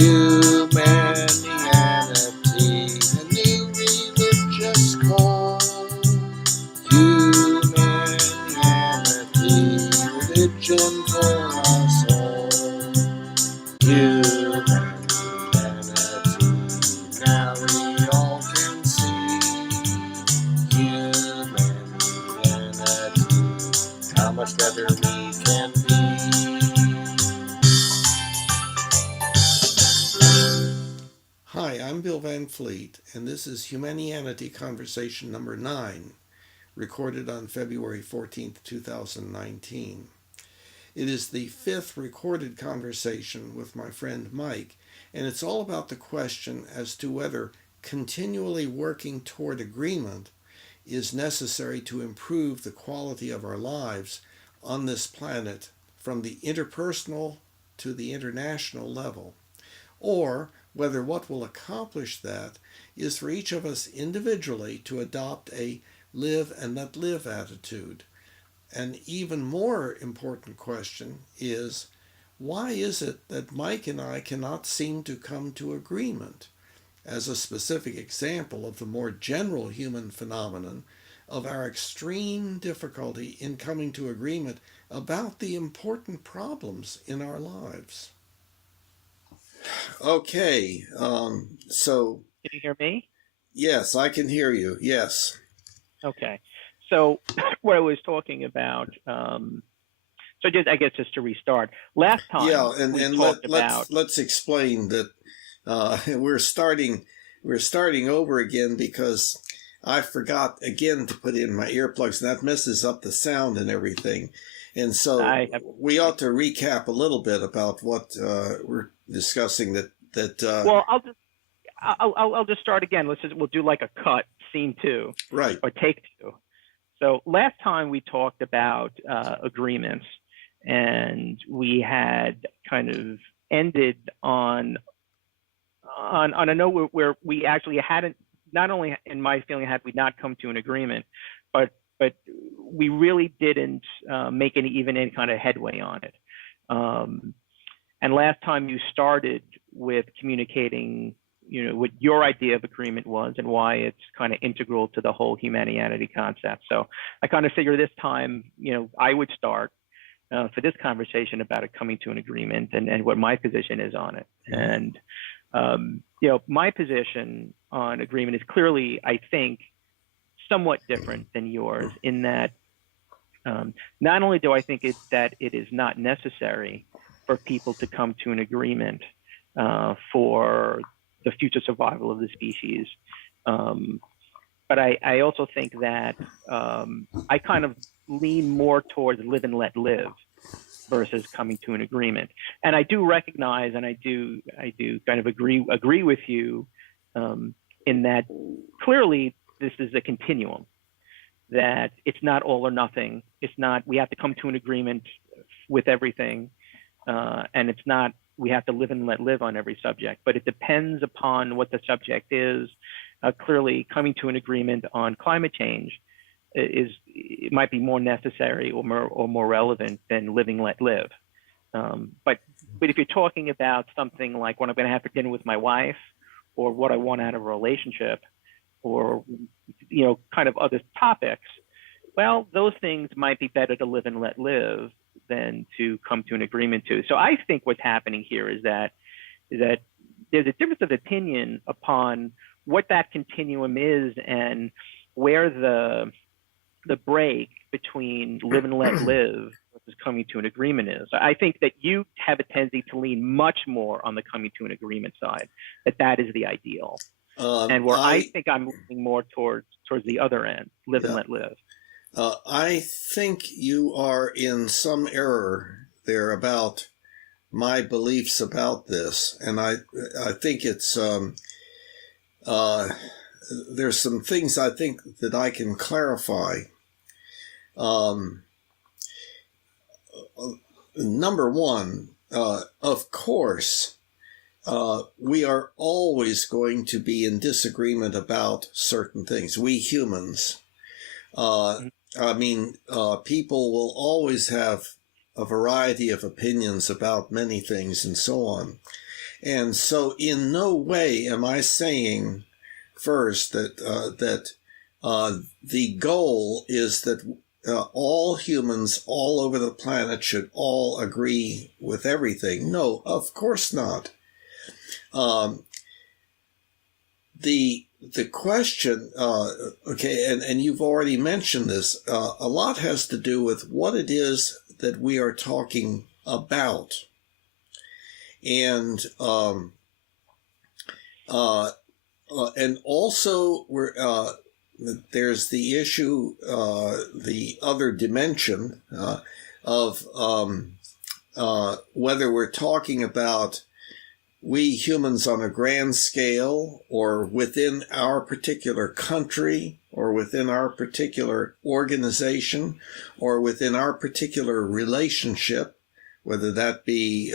Humanianity, a new religious call. Humanianity, religion for us all. Humanity, now we all can see. Humanity, how much better we can be. Hi, I'm Bill Van Fleet, and this is Humanianity Conversation number 9, recorded on February 14th, 2019. It is the 5th recorded conversation with my friend Mike, and it's all about the question as to whether continually working toward agreement is necessary to improve the quality of our lives on this planet from the interpersonal to the international level, or whether what will accomplish that is for each of us individually to adopt a live and let live attitude. An even more important question is, why is it that Mike and I cannot seem to come to agreement? As a specific example of the more general human phenomenon of our extreme difficulty in coming to agreement about the important problems in our lives. Okay, so Can you hear me? yes, I can hear you. Yes. Okay. So what I was talking about, I guess just to restart. Last Yeah, time and we and talked let's about, let's explain that we're starting over again because I forgot again to put in my earplugs, and that messes up the sound and everything. And so I have, we ought to recap a little bit about what we're discussing. well, I'll just start again. We'll do like a cut, scene 2 Right. or take 2. So last time we talked about agreements, and we had kind of ended on a note where we actually hadn't, not only in my feeling had we not come to an agreement, but we really didn't make any kind of headway on it. And last time you started with communicating, what your idea of agreement was and why it's kind of integral to the whole Humanianity concept. So I kind of figure this time, I would start for this conversation about it coming to an agreement and what my position is on it. And my position on agreement is clearly, I think, somewhat different than yours in that not only do I think that it is not necessary for people to come to an agreement for the future survival of the species, but I also think that I kind of lean more towards live and let live versus coming to an agreement. And I do recognize, and I do kind of agree with you in that clearly this is a continuum, that it's not all or nothing. It's not we have to come to an agreement with everything, and it's not we have to live and let live on every subject, but it depends upon what the subject is. Clearly, coming to an agreement on climate change it might be more necessary or more relevant than living let live. But if you're talking about something like what I'm going to have for dinner with my wife, or what I want out of a relationship, or kind of other topics, well, those things might be better to live and let live than to come to an agreement to. So I think what's happening here is that there's a difference of opinion upon what that continuum is and where the break between live and let live versus coming to an agreement is. I think that you have a tendency to lean much more on the coming to an agreement side, that is the ideal. And where I think I'm leaning more towards the other end, live and let live. I think you are in some error there about my beliefs about this, and I think it's there's some things I think that I can clarify. Number one, of course, we are always going to be in disagreement about certain things. We humans. People will always have a variety of opinions about many things and so on. And so in no way am I saying first that the goal is that all humans all over the planet should all agree with everything. No, of course not. The question, okay, and you've already mentioned this, a lot has to do with what it is that we are talking about. And also there's the issue, the other dimension of whether we're talking about we humans on a grand scale, or within our particular country, or within our particular organization, or within our particular relationship, whether that be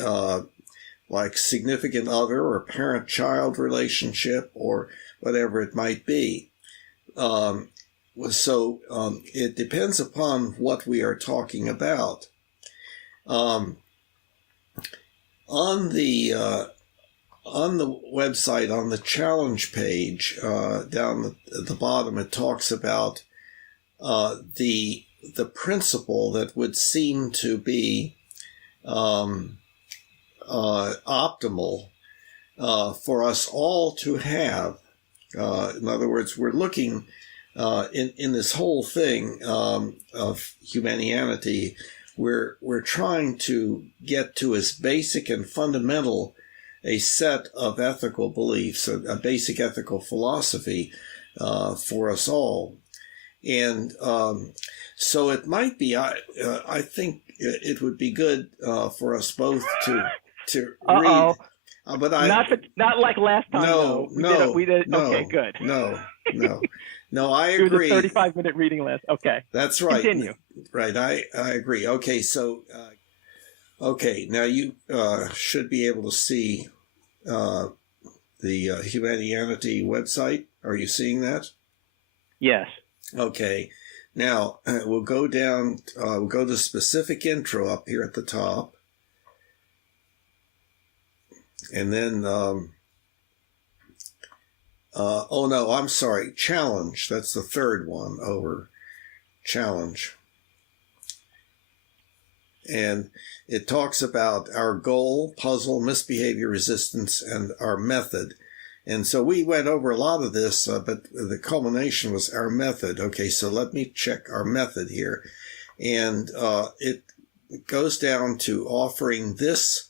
like significant other or parent-child relationship, or whatever it might be. So it depends upon what we are talking about. On the website, on the challenge page, down at the bottom, it talks about the principle that would seem to be optimal for us all to have. In other words, we're looking in this whole thing of Humanianity, we're trying to get to as basic and fundamental a set of ethical beliefs, a basic ethical philosophy for us all. And so it might be, I think it would be good for us both to read. But not like last time. No, we did. Okay, good. No, I agree. It was a 35-minute reading list. Okay, that's right. Continue. Right, I agree. Okay, so okay, now you should be able to see the Humanianity website. Are you seeing that? Yes. Okay. Now we'll go down. We'll go to specific intro up here at the top. And then, oh no, I'm sorry, challenge. That's the third one over, challenge. And it talks about our goal, puzzle, misbehavior, resistance, and our method. And so we went over a lot of this, but the culmination was our method. Okay, so let me check our method here. And it goes down to offering this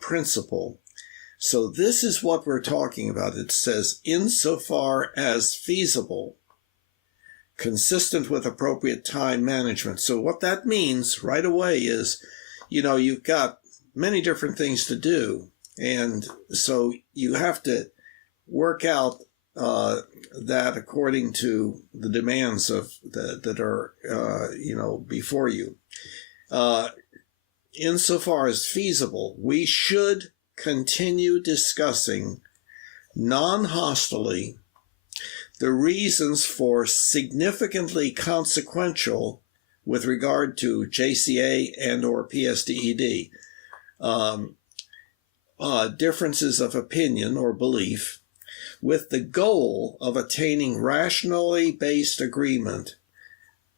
principle. So this is what we're talking about. It says, insofar as feasible, consistent with appropriate time management. So what that means right away is, you've got many different things to do. And so you have to work out that according to the demands of that are, before you. Insofar as feasible, we should continue discussing non-hostilely the reasons for significantly consequential with regard to JCA and or PSDED differences of opinion or belief, with the goal of attaining rationally based agreement,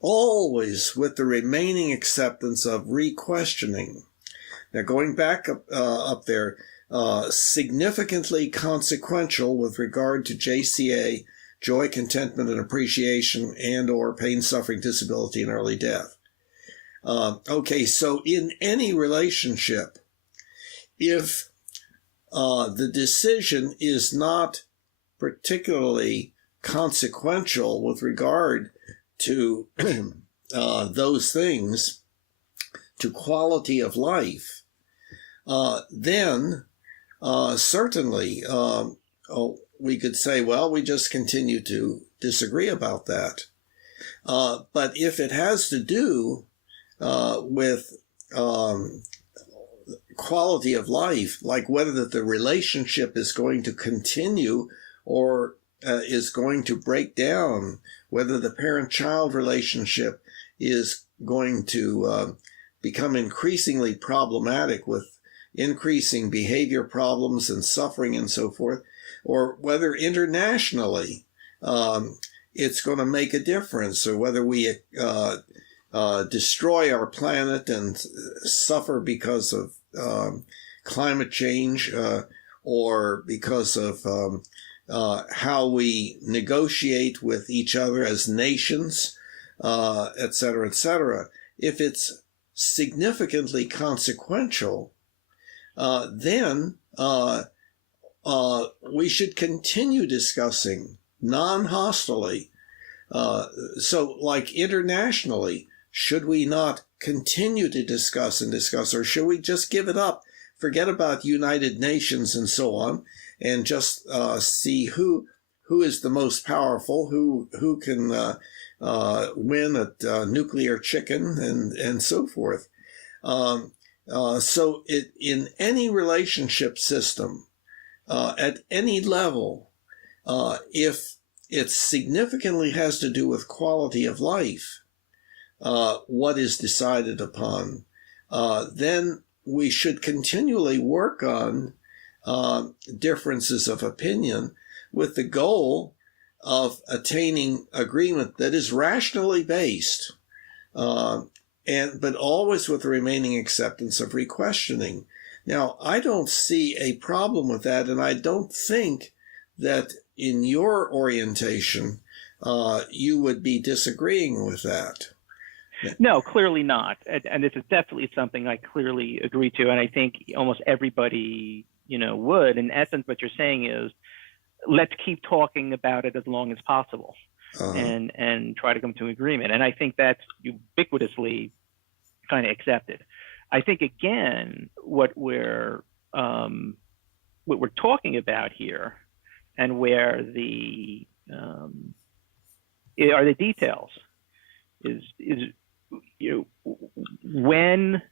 always with the remaining acceptance of re-questioning. Now, going back up there, significantly consequential with regard to JCA, joy, contentment, and appreciation, and or pain, suffering, disability, and early death. Okay, so in any relationship, if the decision is not particularly consequential with regard to those things, to quality of life, then certainly we could say, well, we just continue to disagree about that. But if it has to do with quality of life, like whether the relationship is going to continue or is going to break down, whether the parent-child relationship is going to become increasingly problematic with increasing behavior problems and suffering and so forth, or whether internationally it's going to make a difference, or whether we destroy our planet and suffer because of climate change, or because of how we negotiate with each other as nations, et cetera, et cetera. If it's significantly consequential, then we should continue discussing non-hostilely. So, like internationally, should we not continue to discuss, or should we just give it up, forget about United Nations and so on, and just see who is the most powerful, who can win at nuclear chicken and so forth. So in any relationship system, at any level, if it significantly has to do with quality of life, what is decided upon, then we should continually work on differences of opinion with the goal of attaining agreement that is rationally based, but always with the remaining acceptance of re-questioning. Now, I don't see a problem with that, and I don't think that in your orientation you would be disagreeing with that. No, clearly not. And this is definitely something I clearly agree to, and I think almost everybody, would. In essence, what you're saying is, let's keep talking about it as long as possible, and try to come to an agreement. And I think that's ubiquitously kind of accepted. I think, again, what we're talking about here, and where the are the details, is when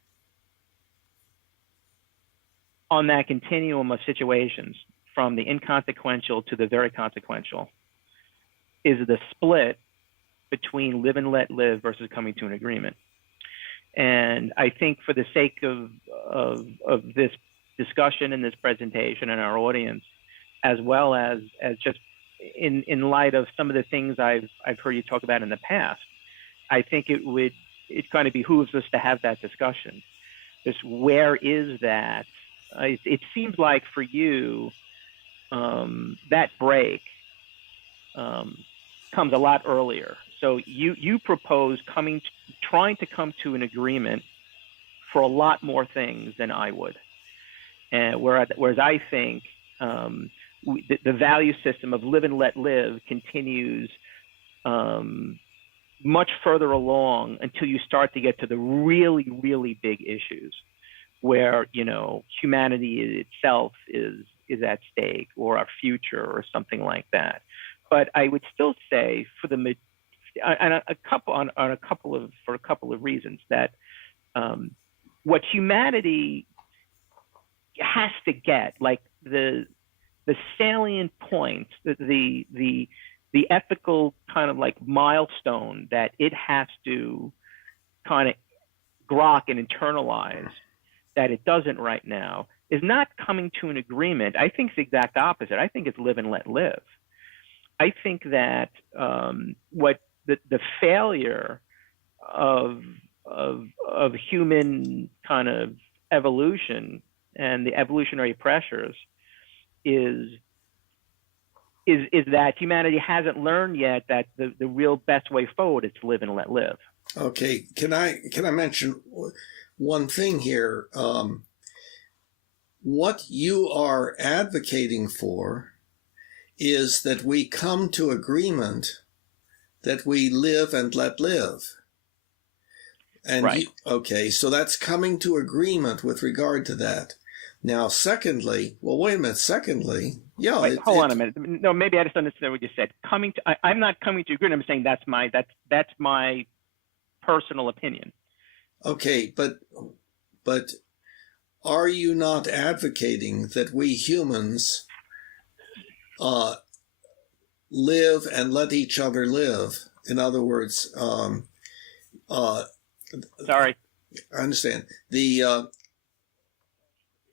on that continuum of situations, from the inconsequential to the very consequential, is the split between live and let live versus coming to an agreement. And I think, for the sake of this discussion and this presentation and our audience, as well as just in light of some of the things I've heard you talk about in the past, I think it kind of behooves us to have that discussion. Just where is that? It seems like for you, that break comes a lot earlier. So you propose trying to come to an agreement for a lot more things than I would, and whereas I think the value system of live and let live continues much further along until you start to get to the really, really big issues, where humanity itself is at stake, or our future, or something like that. But I would still say, for a couple of reasons, that what humanity has to get, like the salient point, the ethical kind of like milestone that it has to kind of grok and internalize, that it doesn't right now, is not coming to an agreement. I think it's the exact opposite. I think it's live and let live. I think that what the failure of human kind of evolution and the evolutionary pressures is that humanity hasn't learned yet that the real best way forward is to live and let live. Okay, can I mention one thing here? What you are advocating for is that we come to agreement that we live and let live. And right. Okay, so that's coming to agreement with regard to that. Now, secondly, yeah. Wait, hold on a minute. No, maybe I just understand what you said. I'm not coming to agreement. I'm saying that's my personal opinion. Okay, but are you not advocating that we humans live and let each other live? In other words, sorry, I understand.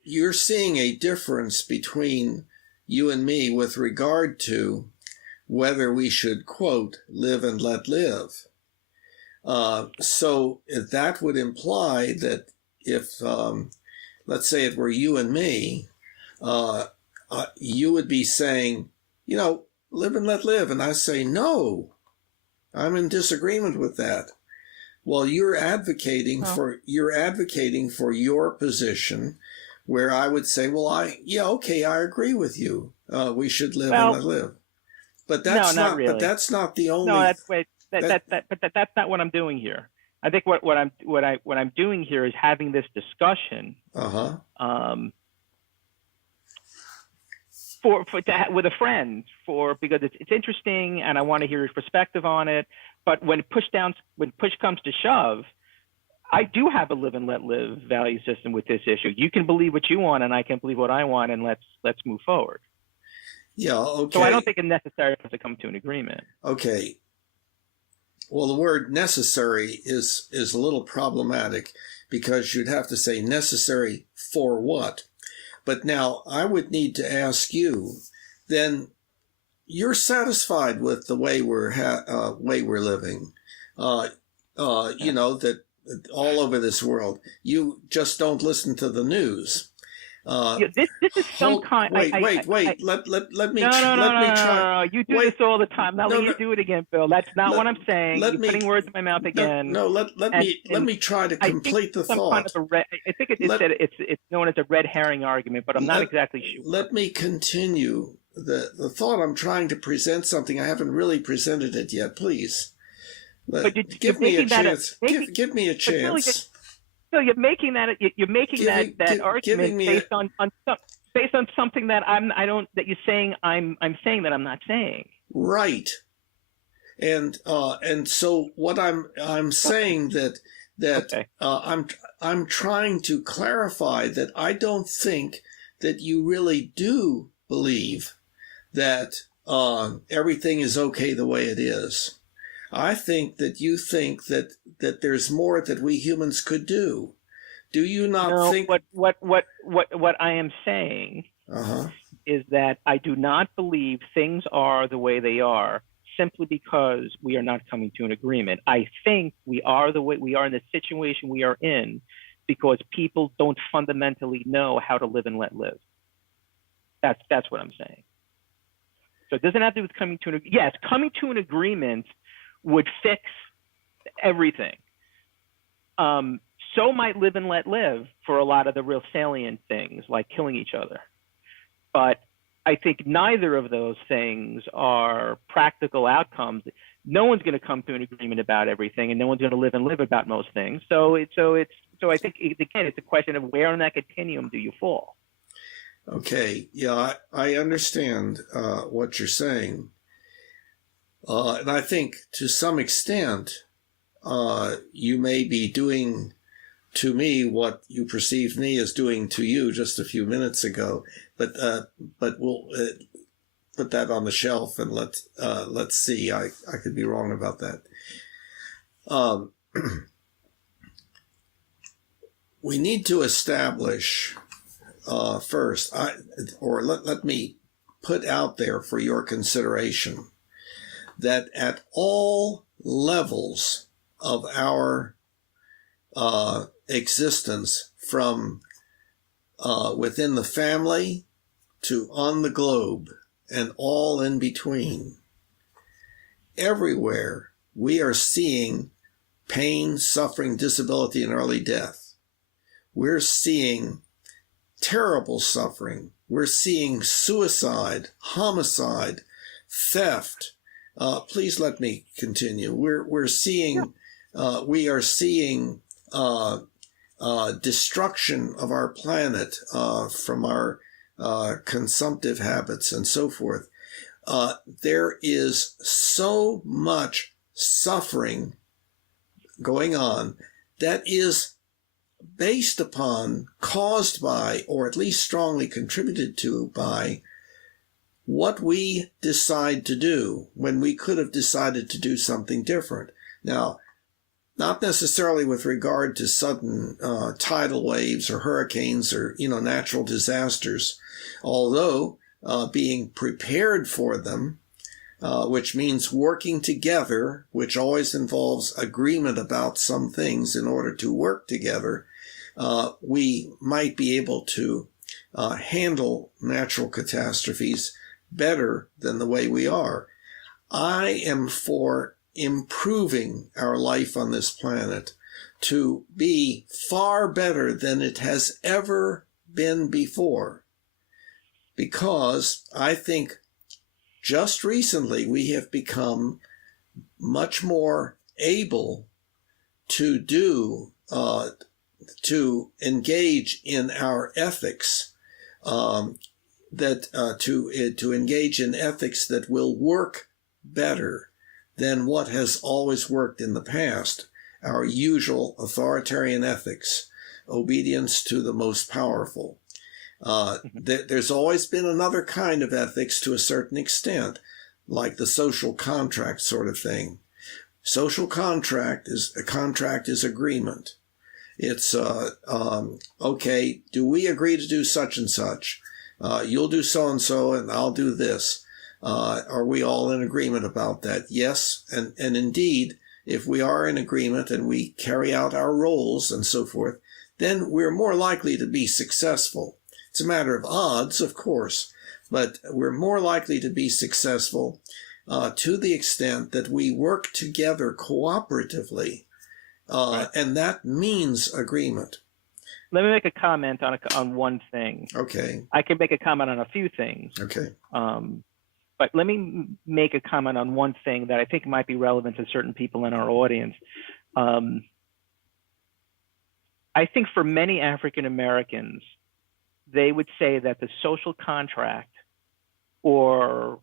you're seeing a difference between you and me with regard to whether we should, quote, live and let live. So that would imply that if, let's say it were you and me, you would be saying, live and let live. And I say, no, I'm in disagreement with that. Well, you're advocating for your position, where I would say, well, I agree with you. We should live and let live. But that's not really. But that's not the only. No, that's not what I'm doing here. I think what I'm doing here is having this discussion. With a friend, because it's interesting and I want to hear his perspective on it. But when push comes to shove, I do have a live and let live value system with this issue. You can believe what you want, and I can believe what I want, and let's move forward. Yeah. Okay. So I don't think it's necessary to come to an agreement. Okay. Well, the word necessary is a little problematic, because you'd have to say necessary for what. But now I would need to ask you, then you're satisfied with the way we're living, that all over this world. You just don't listen to the news. This is some kind. Wait. Let me try. No. You do this all the time. Now let me do it again, Bill. That's not what I'm saying. You're putting words in my mouth again. Let me try to complete the thought. I think it's known as a red herring argument, but I'm not exactly sure. Let me continue the thought. I'm trying to present something. I haven't really presented it yet. Please, give me a chance. Give me a chance. So you're making that argument based on something that that you're saying I'm saying that I'm not saying. Right. And so what I'm saying that I'm trying to clarify that I don't think that you really do believe that everything is okay the way it is. I think that you think that there's more that we humans could do. Do you not think? What I am saying is that I do not believe things are the way they are simply because we are not coming to an agreement. I think we are the way we are in the situation we are in because people don't fundamentally know how to live and let live. That's what I'm saying. So it doesn't have to do with coming to an agreement. Yes, coming to an agreement would fix everything. So might live and let live for a lot of the real salient things like killing each other. But I think neither of those things are practical outcomes. No one's going to come to an agreement about everything, and no one's going to live and live about most things. So I think it's a question of where on that continuum do you fall. Okay, yeah, I understand what you're saying. And I think to some extent, you may be doing to me what you perceived me as doing to you just a few minutes ago. But we'll put that on the shelf and let's see. I could be wrong about that. We need to establish first, let me put out there for your consideration that at all levels of our existence, from within the family to on the globe and all in between, everywhere we are seeing pain, suffering, disability, and early death. We're seeing terrible suffering. We're seeing suicide, homicide, theft. Please let me continue. We are seeing destruction of our planet from our consumptive habits and so forth. There is so much suffering going on that is based upon, caused by, or at least strongly contributed to by what we decide to do when we could have decided to do something different. Now, not necessarily with regard to sudden tidal waves or hurricanes or, natural disasters, although being prepared for them, which means working together, which always involves agreement about some things in order to work together, we might be able to handle natural catastrophes better than the way we are. I am for improving our life on this planet to be far better than it has ever been before, because I think just recently we have become much more able to to engage in our ethics, to engage in ethics that will work better than what has always worked in the past. Our usual authoritarian ethics, obedience to the most powerful. There's always been another kind of ethics to a certain extent, like the social contract sort of thing. Social contract is agreement. It's, okay, do we agree to do such and such? You'll do so-and-so and I'll do this. Are we all in agreement about that? Yes. And indeed, if we are in agreement and we carry out our roles and so forth, then we're more likely to be successful. It's a matter of odds, of course, but we're more likely to be successful to the extent that we work together cooperatively. Right. And that means agreement. Let me make a comment on one thing. Okay. I can make a comment on a few things. Okay. But let me make a comment on one thing that I think might be relevant to certain people in our audience. I think for many African Americans, they would say that the social contract or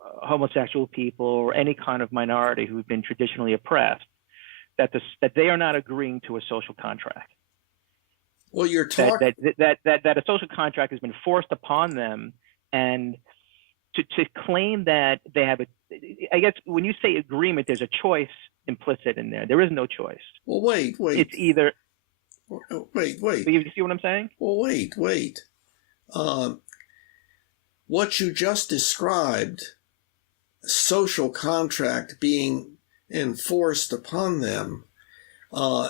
homosexual people or any kind of minority who've been traditionally oppressed, that they are not agreeing to a social contract. Well, you're talking that a social contract has been forced upon them, and to claim that they have I guess when you say agreement, there's a choice implicit in there. There is no choice. Well, wait. It's either. Wait. You see what I'm saying? Well, wait. What you just described, social contract being enforced upon them,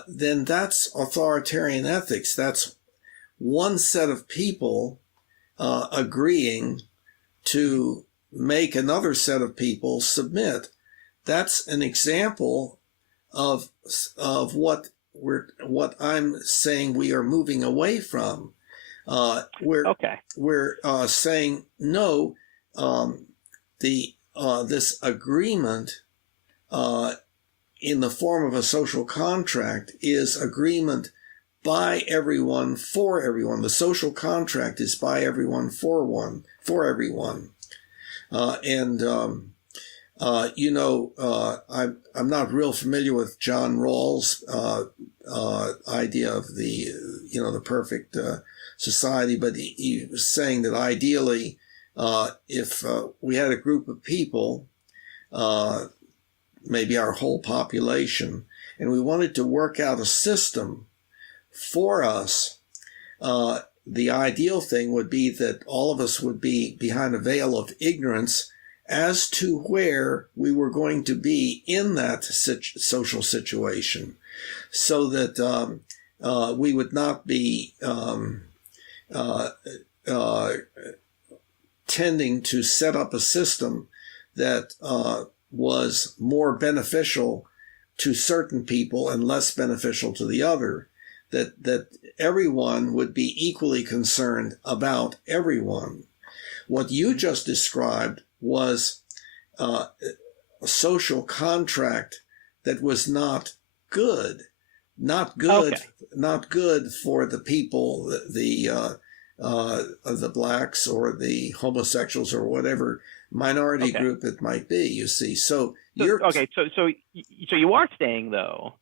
then that's authoritarian ethics. That's one set of people agreeing to make another set of people submit. That's an example of what I'm saying we are moving away from. We're saying no. This agreement in the form of a social contract is agreement by everyone for everyone. The social contract is by everyone for everyone. I'm not real familiar with John Rawls' idea of the perfect society, but he was saying that ideally, if we had a group of people, maybe our whole population, and we wanted to work out a system for us, the ideal thing would be that all of us would be behind a veil of ignorance as to where we were going to be in that social situation, so that we would not be tending to set up a system that was more beneficial to certain people and less beneficial to the other, that everyone would be equally concerned about everyone. What you just described was a social contract that was not good Okay. Not good for the people, the blacks or the homosexuals or whatever minority group it might be. You see, so you are saying though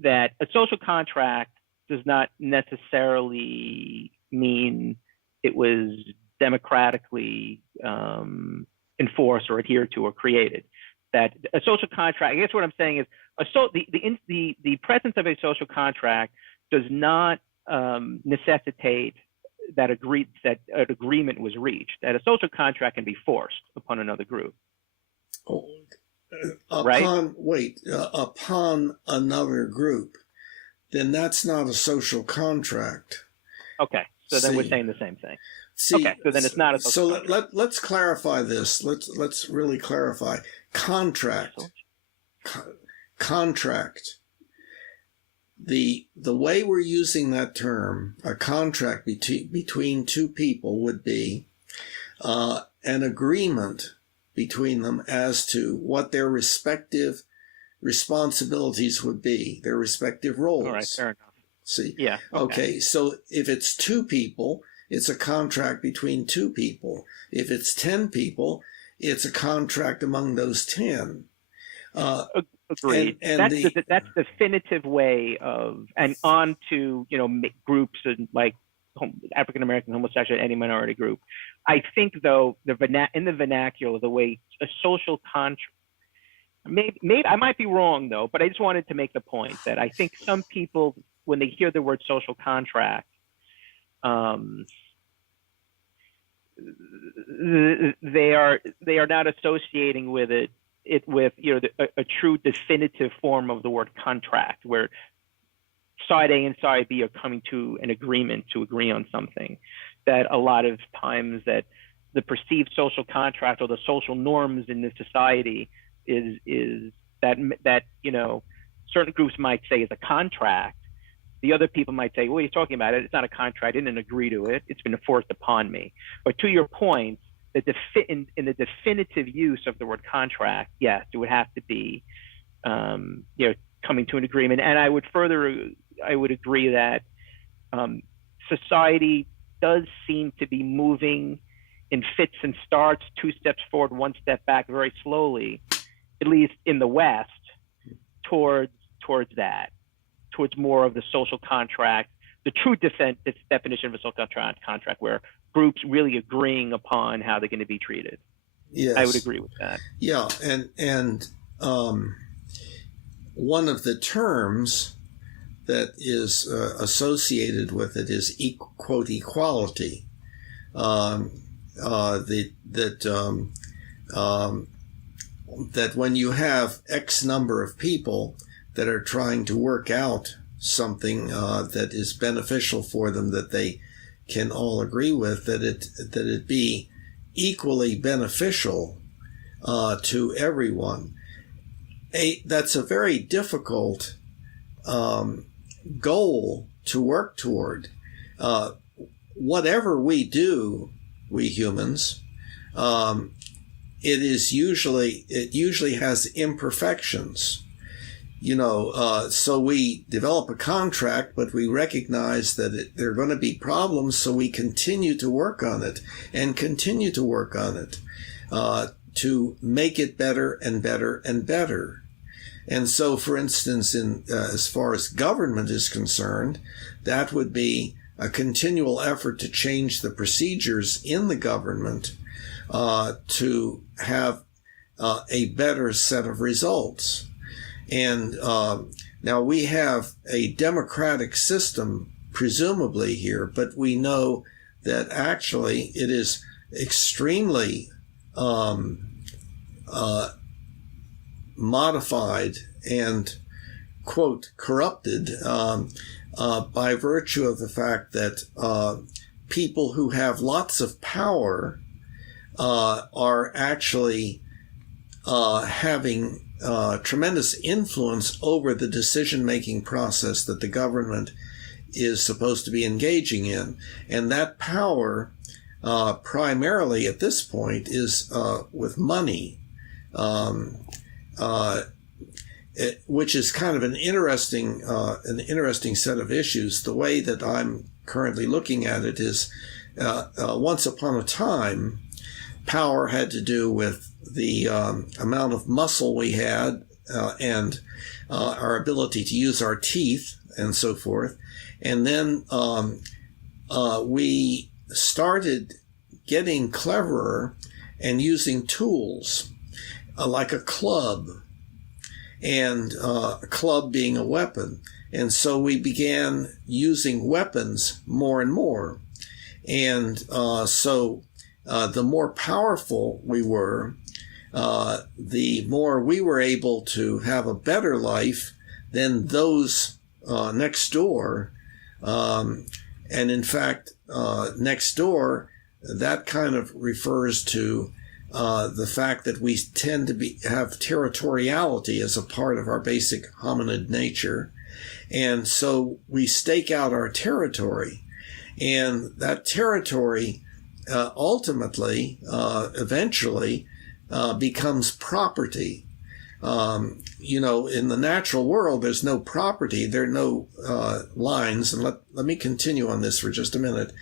that a social contract does not necessarily mean it was democratically enforced or adhered to or created. that a social contract, I guess what I'm saying is the presence of a social contract does not necessitate that an agreement was reached. That a social contract can be forced upon another group. Oh, right? Upon another group, then that's not a social contract. Okay, so then we're saying the same thing. See, okay, so then it's not a social contract. Let's clarify this. Let's really clarify. Contract. Contract. The way we're using that term, a contract between two people, would be an agreement between them as to what their respective responsibilities would be, their respective roles. All right, fair enough. See? Yeah. Okay, so if it's two people, it's a contract between two people. If it's 10 people, it's a contract among those 10. Agreed. And that's the definitive way of, and on to, groups and like African American, homosexual, any minority group. I think though in the vernacular, the way a social contract, maybe I might be wrong though, but I just wanted to make the point that I think some people, when they hear the word social contract, they are not associating with it with a true definitive form of the word contract, where side A and side B are coming to an agreement to agree on something. That a lot of times that the perceived social contract or the social norms in this society is that certain groups might say is a contract. The other people might say, well, you're talking about it. It's not a contract. I didn't agree to it. It's been forced upon me. But to your point, in the definitive use of the word contract, yes, it would have to be, coming to an agreement. And I would agree that society does seem to be moving in fits and starts, 2 steps forward, 1 step back, very slowly, at least in the West, towards more of the social contract, the true definition of a social contract, where groups really agreeing upon how they're going to be treated. Yes, I would agree with that. Yeah, and one of the terms that is associated with it is quote equality. That when you have X number of people that are trying to work out something that is beneficial for them, that they can all agree with, that it be equally beneficial to everyone. That's a very difficult goal to work toward. Whatever we do, we humans, it usually has imperfections. So we develop a contract, but we recognize that there are going to be problems, so we continue to work on it and continue to work on it to make it better and better and better. And so, for instance, as far as government is concerned, that would be a continual effort to change the procedures in the government to have a better set of results. And now we have a democratic system, presumably here, but we know that actually it is extremely modified and, quote, corrupted by virtue of the fact that people who have lots of power are actually having tremendous influence over the decision-making process that the government is supposed to be engaging in. And that power, primarily at this point, is with money, which is kind of an interesting set of issues. The way that I'm currently looking at it is, once upon a time, power had to do with the amount of muscle we had and our ability to use our teeth and so forth. And then we started getting cleverer and using tools. like a club, and a club being a weapon. And so we began using weapons more and more. And so the more powerful we were, the more we were able to have a better life than those next door. And in fact, next door, that kind of refers to the fact that we tend to have territoriality as a part of our basic hominid nature. And so we stake out our territory. And that territory ultimately, eventually, becomes property. In the natural world, there's no property. There are no lines. And let me continue on this for just a minute.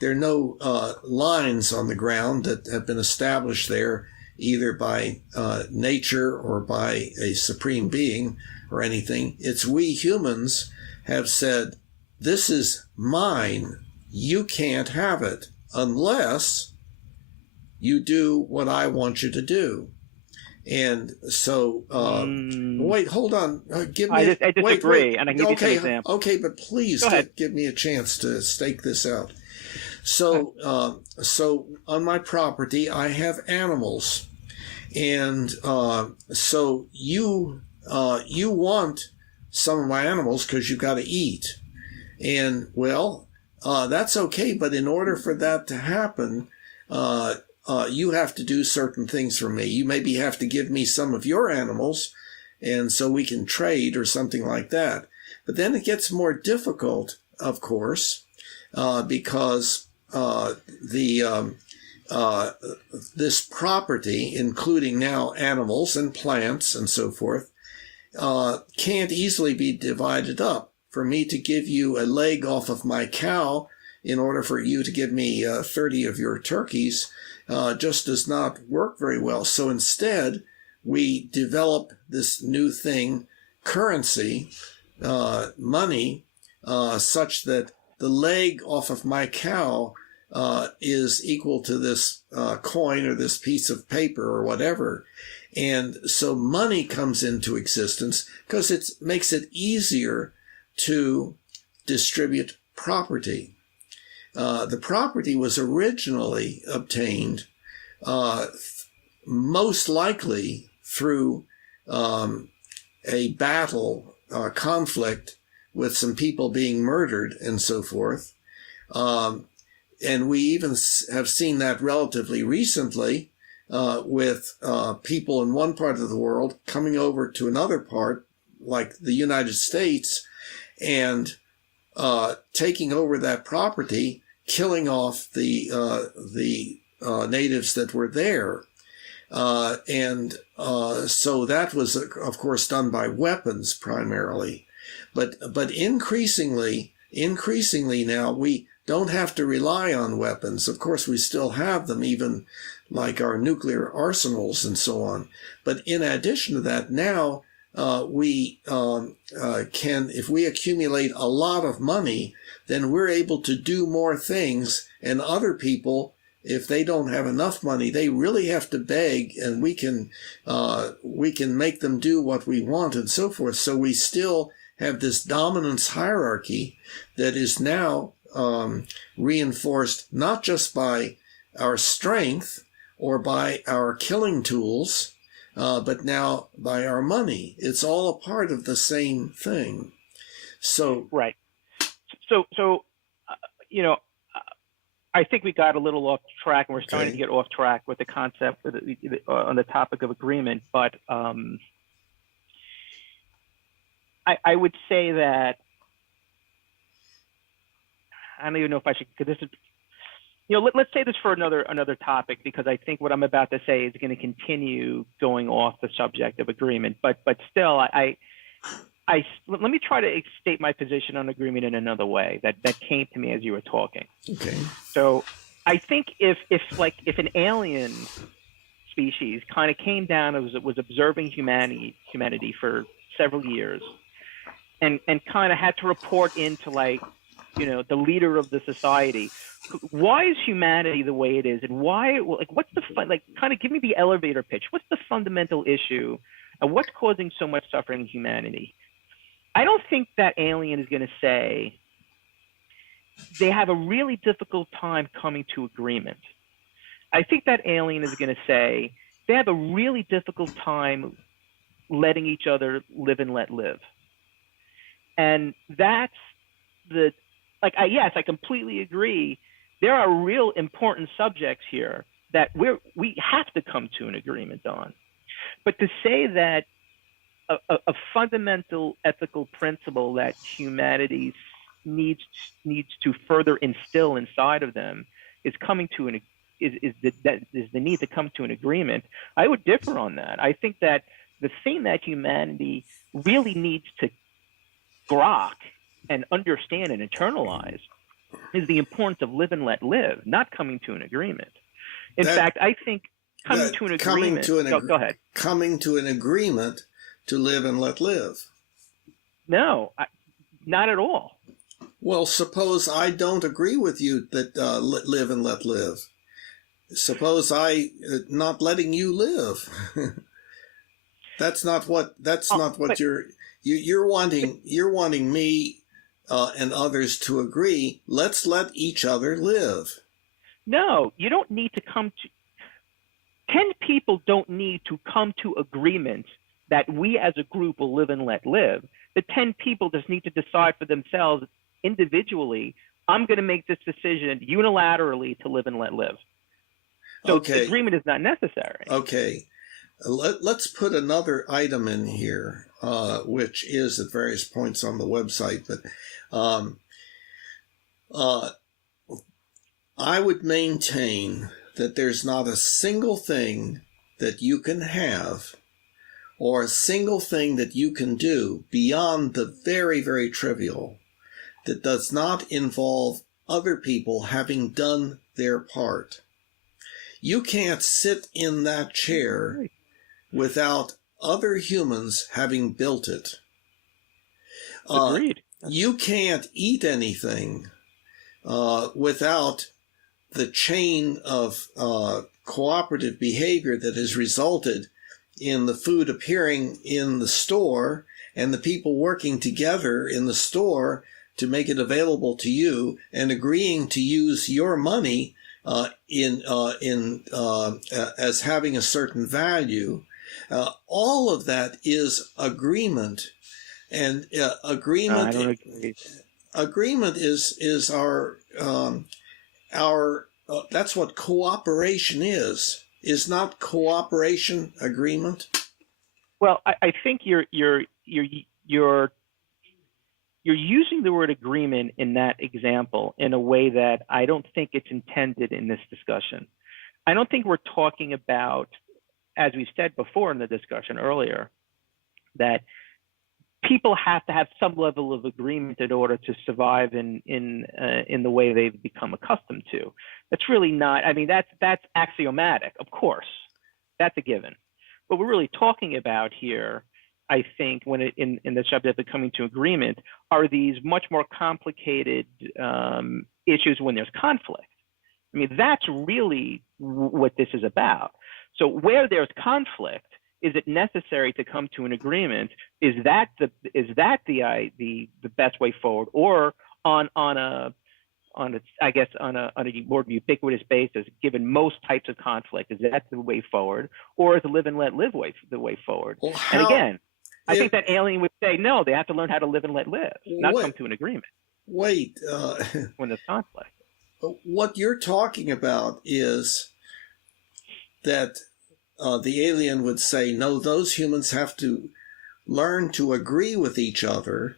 There are no lines on the ground that have been established there either by nature or by a supreme being or anything. It's we humans have said, this is mine. You can't have it unless you do what I want you to do. And so, wait, hold on. I disagree, and I can give you some examples. Okay, but please give me a chance to stake this out. So, so on my property, I have animals, and so you want some of my animals because you've got to eat, and well, that's okay. But in order for that to happen, you have to do certain things for me. You maybe have to give me some of your animals, and so we can trade or something like that. But then it gets more difficult, of course, because this property, including now animals and plants and so forth, can't easily be divided up. For me to give you a leg off of my cow in order for you to give me 30 of your turkeys just does not work very well. So instead, we develop this new thing, currency, money, such that the leg off of my cow is equal to this coin or this piece of paper or whatever. And so money comes into existence because it makes it easier to distribute property. The property was originally obtained most likely through a battle, conflict with some people being murdered and so forth. And we even have seen that relatively recently with people in one part of the world coming over to another part, like the United States, and taking over that property, killing off the natives that were there. And so that was, of course, done by weapons primarily. But increasingly now, we don't have to rely on weapons. Of course, we still have them, even like our nuclear arsenals and so on. But in addition to that, now we can, if we accumulate a lot of money, then we're able to do more things. And other people, if they don't have enough money, they really have to beg, and we can make them do what we want and so forth. So we still have this dominance hierarchy that is now reinforced not just by our strength or by our killing tools, but now by our money. It's all a part of the same thing. So right. So I think we got a little off track, and we're starting to get off track with the concept on the topic of agreement. But I would say that I don't even know if I should, because this is, let's say this for another topic, because I think what I'm about to say is going to continue going off the subject of agreement. But still, let me try to state my position on agreement in another way that came to me as you were talking. Okay. So I think if an alien species kind of came down and was observing humanity for several years, and kind of had to report into like the leader of the society. Why is humanity the way it is, and why? Like, what's the kind of give me the elevator pitch? What's the fundamental issue, and what's causing so much suffering in humanity? I don't think that alien is going to say they have a really difficult time coming to agreement. I think that alien is going to say they have a really difficult time letting each other live and let live. And that's yes, I completely agree. There are real important subjects here that we have to come to an agreement on. But to say that a fundamental ethical principle that humanity needs to further instill inside of them is the need to come to an agreement, I would differ on that. I think that the thing that humanity really needs to grok and understand and internalize is the importance of live and let live, not coming to an agreement. In fact, I think coming to an agreement. Go ahead. Coming to an agreement to live and let live. No, not at all. Well, suppose I don't agree with you that live and let live. Suppose I not letting you live. That's not what you're wanting me and others to agree. Let's let each other live. No, you don't need to 10 people don't need to come to agreement that we as a group will live and let live. The 10 people just need to decide for themselves individually, I'm going to make this decision unilaterally to live and let live. So agreement is not necessary. Okay. Let's put another item in here, which is at various points on the website. But I would maintain that there's not a single thing that you can have or a single thing that you can do beyond the very, very trivial that does not involve other people having done their part. You can't sit in that chair without other humans having built it. Agreed. You can't eat anything without the chain of cooperative behavior that has resulted in the food appearing in the store and the people working together in the store to make it available to you and agreeing to use your money as having a certain value. All of that is agreement, and agreement. I don't agree. Agreement is our that's what cooperation is. Is not cooperation agreement? Well, I think you're using the word agreement in that example in a way that I don't think it's intended in this discussion. I don't think we're talking about, as we said before in the discussion earlier, that people have to have some level of agreement in order to survive in the way they've become accustomed to. That's really not. I mean, that's axiomatic, of course. That's a given. What we're really talking about here, I think, when in the subject of coming to agreement, are these much more complicated issues when there's conflict. I mean, that's really what this is about. So where there's conflict, is it necessary to come to an agreement? Is that the best way forward, or on a more ubiquitous basis, given most types of conflict, is that the way forward, or is the live and let live the way forward? Well, and again, I think that alien would say no. They have to learn how to live and let live, not come to an agreement. Wait, when there's conflict. What you're talking about is that the alien would say, no, those humans have to learn to agree with each other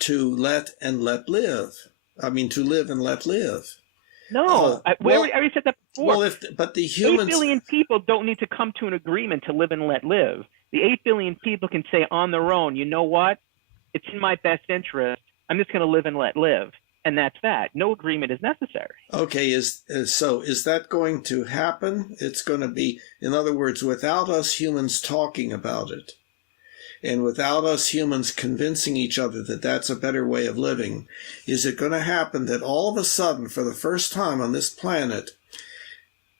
to let and let live. I mean, to live and let live. No, I already said that before. Well, but the humans... 8 billion people don't need to come to an agreement to live and let live. The 8 billion people can say on their own, you know what? It's in my best interest. I'm just going to live and let live. And that's that. No agreement is necessary. Okay, so is that going to happen? It's going to be, in other words, without us humans talking about it. and without us humans convincing each other that that's a better way of living, is it going to happen that all of a sudden, for the first time on this planet,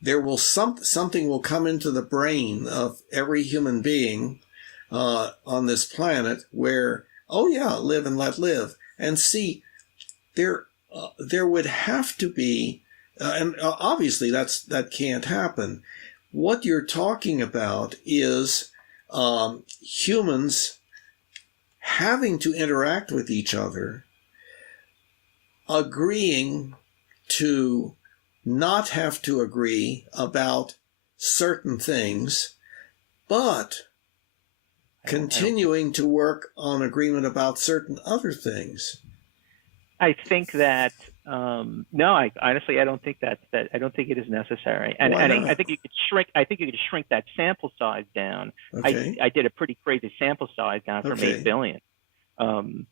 there will something will come into the brain of every human being on this planet where, oh yeah, live and let live. And see, there would have to be, and obviously that can't happen. What you're talking about is humans having to interact with each other, agreeing to not have to agree about certain things, but continuing to work on agreement about certain other things. I think that no, I honestly I don't think that I don't think it is necessary, and I think you could shrink. I think you could shrink that sample size down. Okay. I did a pretty crazy sample size down from 8 billion. But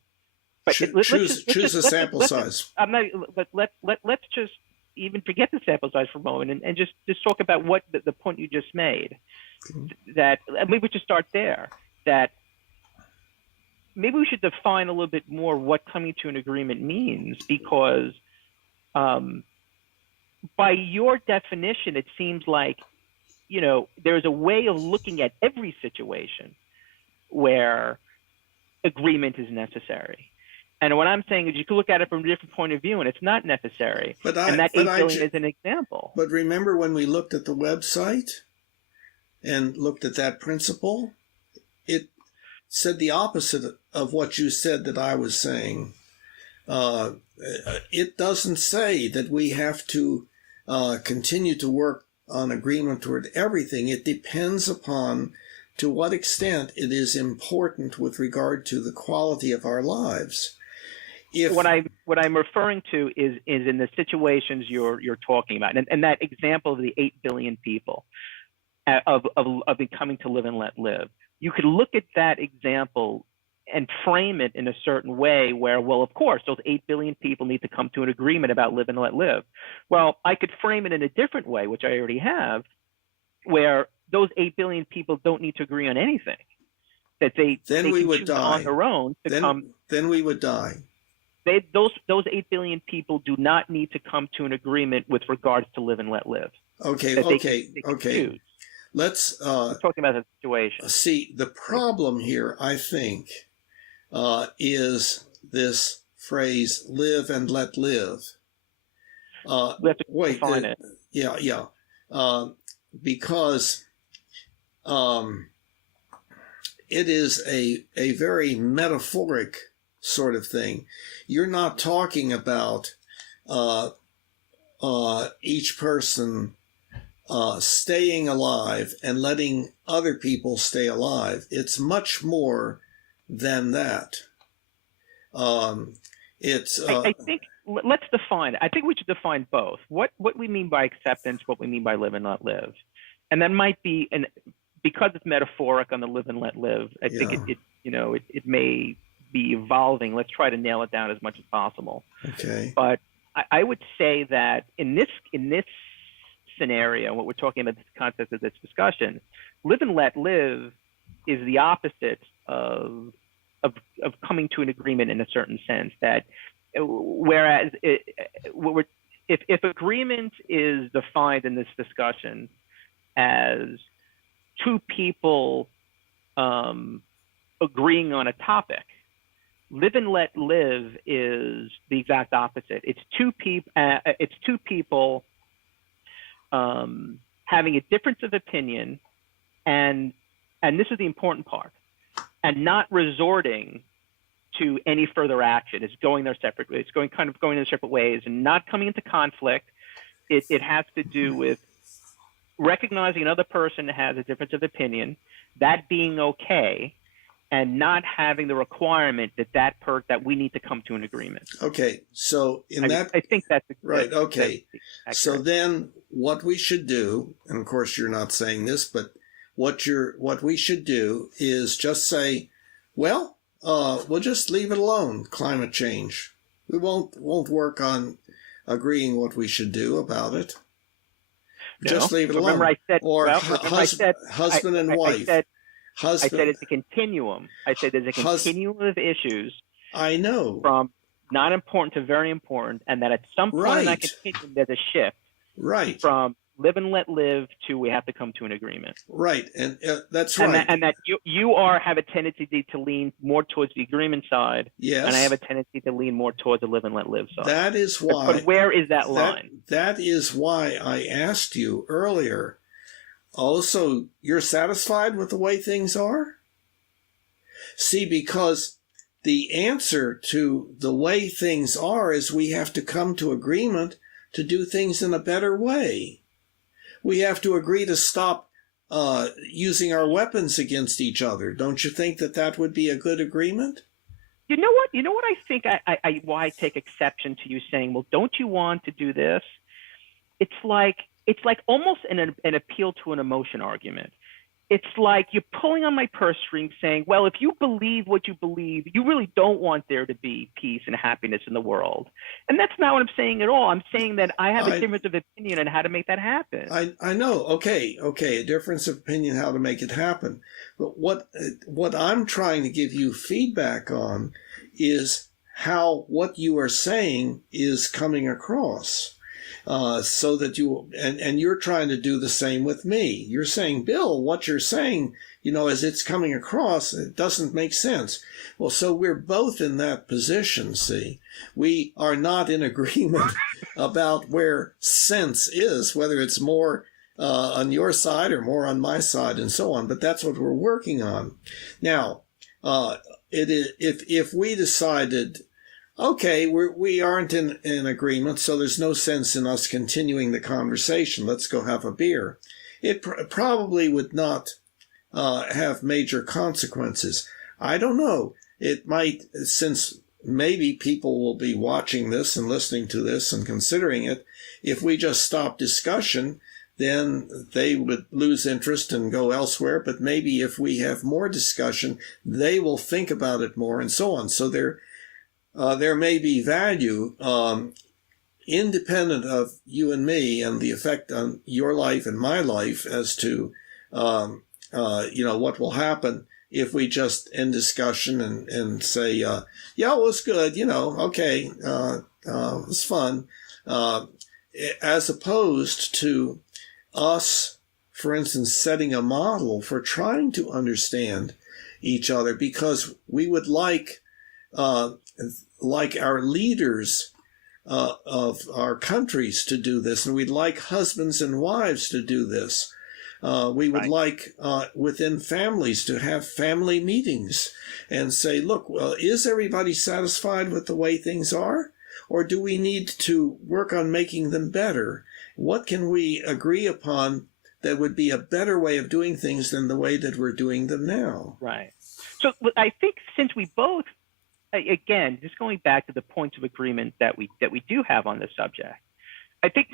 choose a sample size. I'm not. But let's just even forget the sample size for a moment and just talk about what the point you just made. Okay. That maybe we should start there. That maybe we should define a little bit more what coming to an agreement means, because by your definition, it seems like, there's a way of looking at every situation where agreement is necessary. And what I'm saying is you can look at it from a different point of view, and it's not necessary. And that 8 billion is an example. But remember when we looked at the website and looked at that principle, it said the opposite of what you said that I was saying. It doesn't say that we have to continue to work on agreement toward everything. It depends upon to what extent it is important with regard to the quality of our lives. What I'm referring to is in the situations you're talking about, and that example of the 8 billion people of coming to live and let live. You could look at that example and frame it in a certain way where, well, of course, those 8 billion people need to come to an agreement about live and let live. Well, I could frame it in a different way, which I already have, where those 8 billion people don't need to agree on anything. That they we would die on their own to come. Then we would die. Those 8 billion people do not need to come to an agreement with regards to live and let live. Okay. Let's we're talking about the situation. See, the problem here, I think, is this phrase "live and let live." We have to define it. Yeah. Because it is a very metaphoric sort of thing. You're not talking about each person staying alive and letting other people stay alive. It's much more than that. I think let's define it. I think we should define both. What we mean by acceptance, what we mean by live and let live. And that might be, because it's metaphoric on the live and let live, I think it may be evolving. Let's try to nail it down as much as possible. Okay. But I would say that in this scenario, what we're talking about, this concept of this discussion, live and let live is the opposite of coming to an agreement in a certain sense. That whereas if agreement is defined in this discussion as two people agreeing on a topic, live and let live is the exact opposite. It's two people having a difference of opinion, and this is the important part, and not resorting to any further action. It's going their separate ways. It's going their separate ways and not coming into conflict. It has to do with recognizing another person has a difference of opinion, that being okay, and not having the requirement that we need to come to an agreement. Okay, so I think that's right. Okay, so then what we should do, and of course you're not saying this, but what we should do is just say, well, we'll just leave it alone. Climate change. We won't work on agreeing what we should do about it. No. Just leave it alone. Remember I said, or husband and wife. I said Husband, it's a continuum. I said there's a hus, continuum of issues I know. from not important to very important, and that at some point in that Right, continuum, there's a shift right, from live and let live to we have to come to an agreement. right. And that's And right. that you have a tendency to lean more towards the agreement side, and I have Yes, a tendency to lean more towards the live and let live side. that is But why where is that that line? that is why I asked you earlier. Also, you're satisfied with the way things are? See, because the answer to the way things are is we have to come to agreement to do things in a better way. We have to agree to stop using our weapons against each other. Don't you think that that would be a good agreement? You know what? You know what I think why I take exception to you saying, well, don't you want to do this? It's like almost an appeal to an emotion argument. It's like you're pulling on my purse string saying, well, if you believe what you believe, you really don't want there to be peace and happiness in the world. And that's not what I'm saying at all. I'm saying that I have a difference of opinion on how to make that happen. I know. Okay, a difference of opinion how to make it happen. But what I'm trying to give you feedback on is how what you are saying is coming across. So that and you're trying to do the same with me. You're saying, Bill, what you're saying, as it's coming across, it doesn't make sense. Well, so we're both in that position, see. We are not in agreement about where sense is, whether it's more on your side or more on my side and so on, but that's what we're working on. Now, if we decided, okay, we aren't in agreement, so there's no sense in us continuing the conversation. Let's go have a beer. It probably would not have major consequences. I don't know. It might, since maybe people will be watching this and listening to this and considering it. If we just stop discussion, then they would lose interest and go elsewhere. But maybe if we have more discussion, they will think about it more and so on. So there may be value independent of you and me and the effect on your life and my life as to what will happen if we end discussion and say, yeah, well, it's good, okay, it was fun, as opposed to us, for instance, setting a model for trying to understand each other, because we would like our leaders of our countries to do this, and we'd like husbands and wives to do this. We would like within families to have family meetings and say, look, well, is everybody satisfied with the way things are? Or do we need to work on making them better? What can we agree upon that would be a better way of doing things than the way that we're doing them now? Right. So I think since we both, again, just going back to the points of agreement that we do have on this subject, I think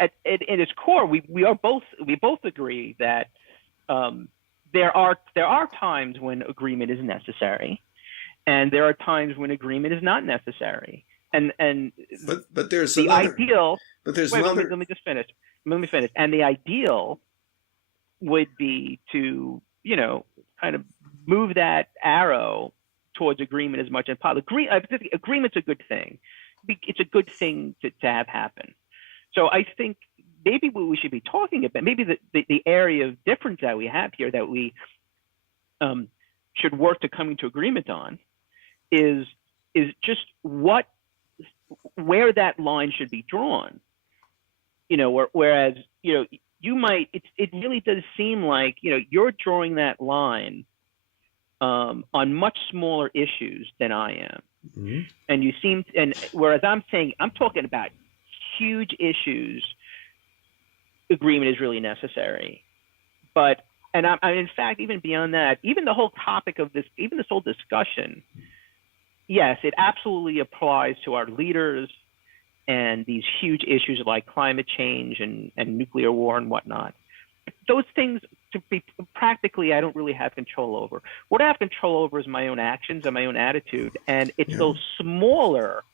at its core, we both agree that there are times when agreement is necessary, and there are times when agreement is not necessary. But there's the another, ideal. But there's wait, another. let me just finish. And the ideal would be to kind of move that arrow towards agreement as much as possible. Agreement's a good thing. It's a good thing to have happen. So I think maybe what we should be talking about, maybe the area of difference that we have here that we should work to coming to agreement on is just where that line should be drawn. Whereas you might, it really does seem like you're drawing that line on much smaller issues than I am. Mm-hmm. And whereas I'm talking about huge issues, agreement is really necessary. But, and in fact, even beyond that, even the whole topic of this whole discussion, yes, it absolutely applies to our leaders and these huge issues like climate change and nuclear war and whatnot. Those things, to be practically, I don't really have control over. What I have control over is my own actions and my own attitude, and it's those smaller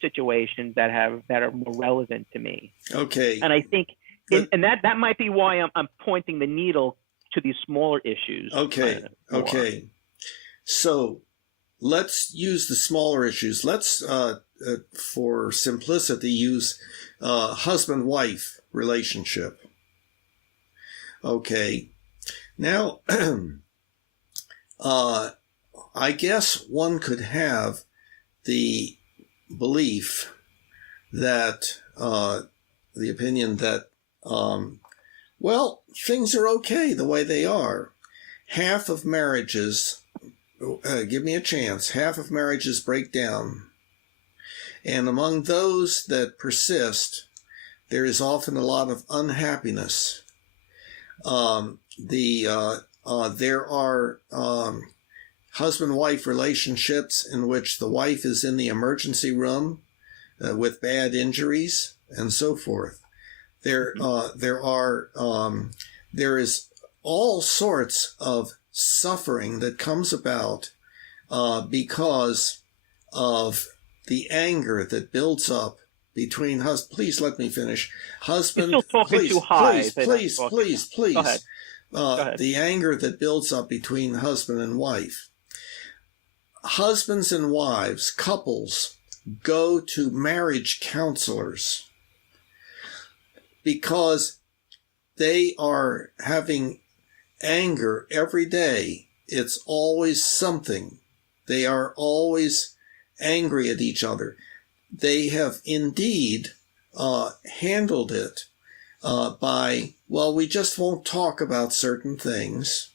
situations that are more relevant to me. Okay. And I think, and that might be why I'm pointing the needle to these smaller issues. Okay. Okay. So let's use the smaller issues. Let's, for simplicity, use husband-wife relationship. Okay. Now, I guess one could have the belief that, the opinion that, well, things are okay the way they are. Half of marriages, give me a chance, half of marriages break down. And among those that persist, there is often a lot of unhappiness. There are husband-wife relationships in which the wife is in the emergency room with bad injuries and so forth. There is all sorts of suffering that comes about because of the anger that builds up between husband. Please let me finish. Husband, You're still talking please, too high. please. Go ahead. Go ahead. The anger that builds up between husband and wife. Husbands and wives, couples, go to marriage counselors because they are having anger every day. It's always something. They are always angry at each other. They have indeed handled it by, well, we just won't talk about certain things,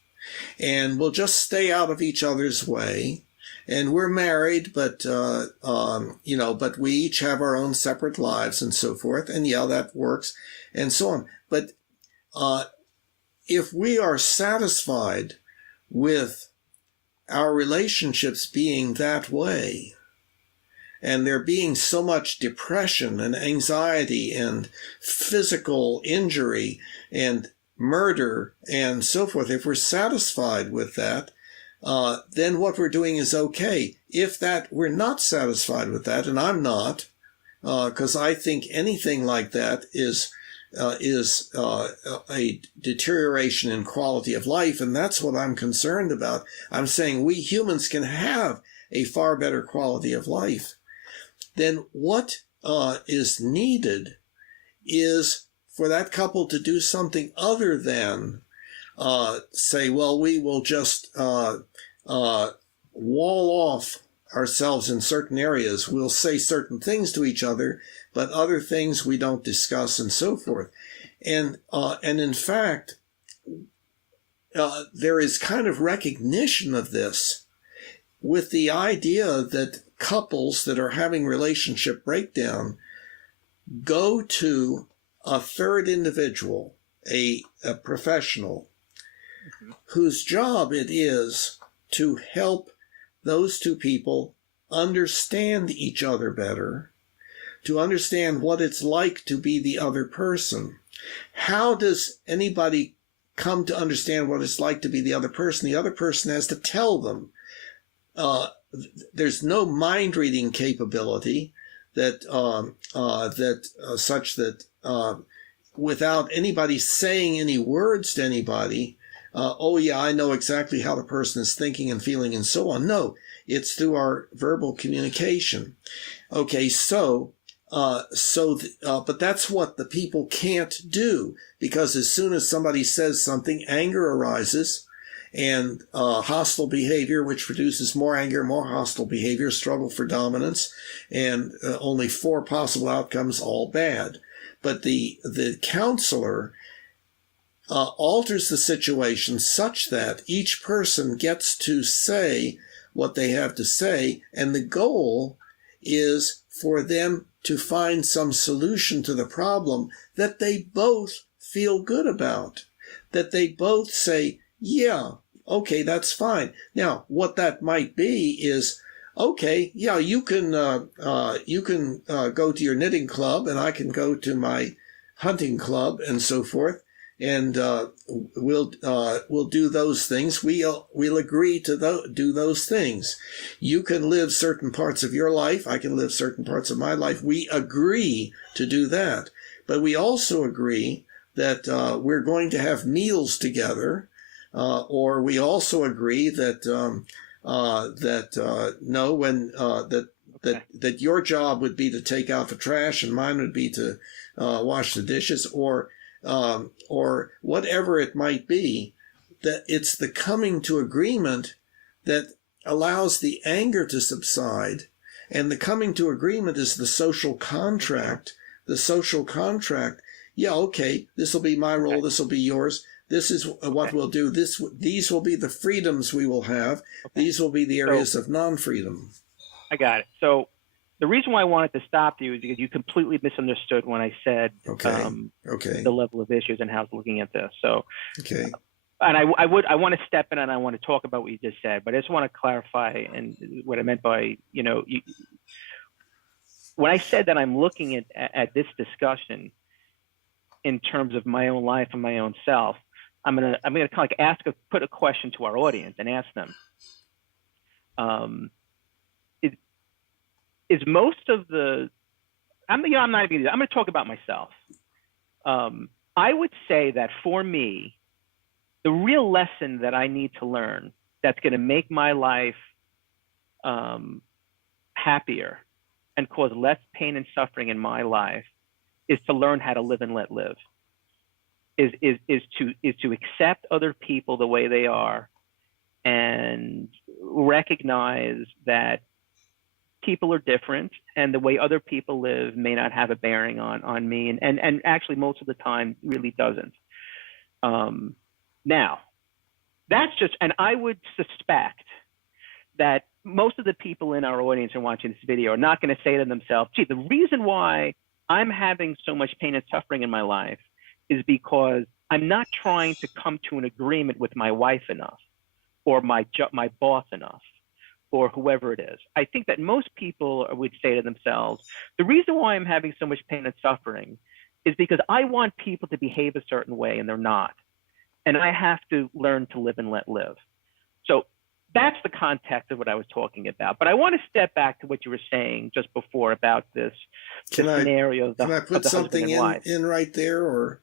and we'll just stay out of each other's way. And we're married, but but we each have our own separate lives and so forth. And yeah, that works, and so on. But if we are satisfied with our relationships being that way, and there being so much depression and anxiety and physical injury and murder and so forth, if we're satisfied with that, then what we're doing is okay. If that we're not satisfied with that, and I'm not, because I think anything like that is a deterioration in quality of life, and that's what I'm concerned about. I'm saying we humans can have a far better quality of life. Then what is needed is for that couple to do something other than say, well, we will just wall off ourselves in certain areas. We'll say certain things to each other, but other things we don't discuss and so forth. And in fact, there is kind of recognition of this with the idea that couples that are having relationship breakdown go to a third individual, a professional, whose job it is to help those two people understand each other better, to understand what it's like to be the other person. How does anybody come to understand what it's like to be the other person? The other person has to tell them. There's no mind reading capability that such that without anybody saying any words to anybody, oh yeah, I know exactly how the person is thinking and feeling and so on. No, it's through our verbal communication. Okay, but that's what the people can't do, because as soon as somebody says something, anger arises, and hostile behavior, which produces more anger, more hostile behavior, struggle for dominance, and only 4 possible outcomes, all bad. But the counselor alters the situation such that each person gets to say what they have to say, and the goal is for them to find some solution to the problem that they both feel good about, that they both say, yeah, okay, that's fine. Now, what that might be is, okay, yeah, you can go to your knitting club, and I can go to my hunting club, and so forth, and we'll do those things. We'll agree to do those things. You can live certain parts of your life. I can live certain parts of my life. We agree to do that, but we also agree that we're going to have meals together. Or we also agree that no, when that your job would be to take out the trash and mine would be to wash the dishes, or whatever it might be. That it's the coming to agreement that allows the anger to subside, and the coming to agreement is the social contract. The social contract. Yeah, okay, this will be my role. This will be yours. This is what we'll do. These will be the freedoms we will have. These will be the areas of non-freedom. I got it. So the reason why I wanted to stop you is because you completely misunderstood when I said the level of issues and how I was looking at this. So, and I want to step in and I want to talk about what you just said, but I just want to clarify and what I meant by, when I said that I'm looking at this discussion in terms of my own life and my own self, I'm gonna kind of like put a question to our audience and ask them. Is most of the I'm not even I'm going to talk about myself. I would say that for me, the real lesson that I need to learn that's going to make my life happier and cause less pain and suffering in my life is to learn how to live and let live. Is to accept other people the way they are and recognize that people are different and the way other people live may not have a bearing on me, and actually most of the time really doesn't. Now, that's just, and I would suspect that most of the people in our audience and watching this video are not going to say to themselves, gee, the reason why I'm having so much pain and suffering in my life is because I'm not trying to come to an agreement with my wife enough, or my boss enough, or whoever it is. I think that most people would say to themselves, the reason why I'm having so much pain and suffering is because I want people to behave a certain way and they're not. And I have to learn to live and let live. So that's the context of what I was talking about. But I want to step back to what you were saying just before about this scenario of the husband and wife. Can I put something in right there, or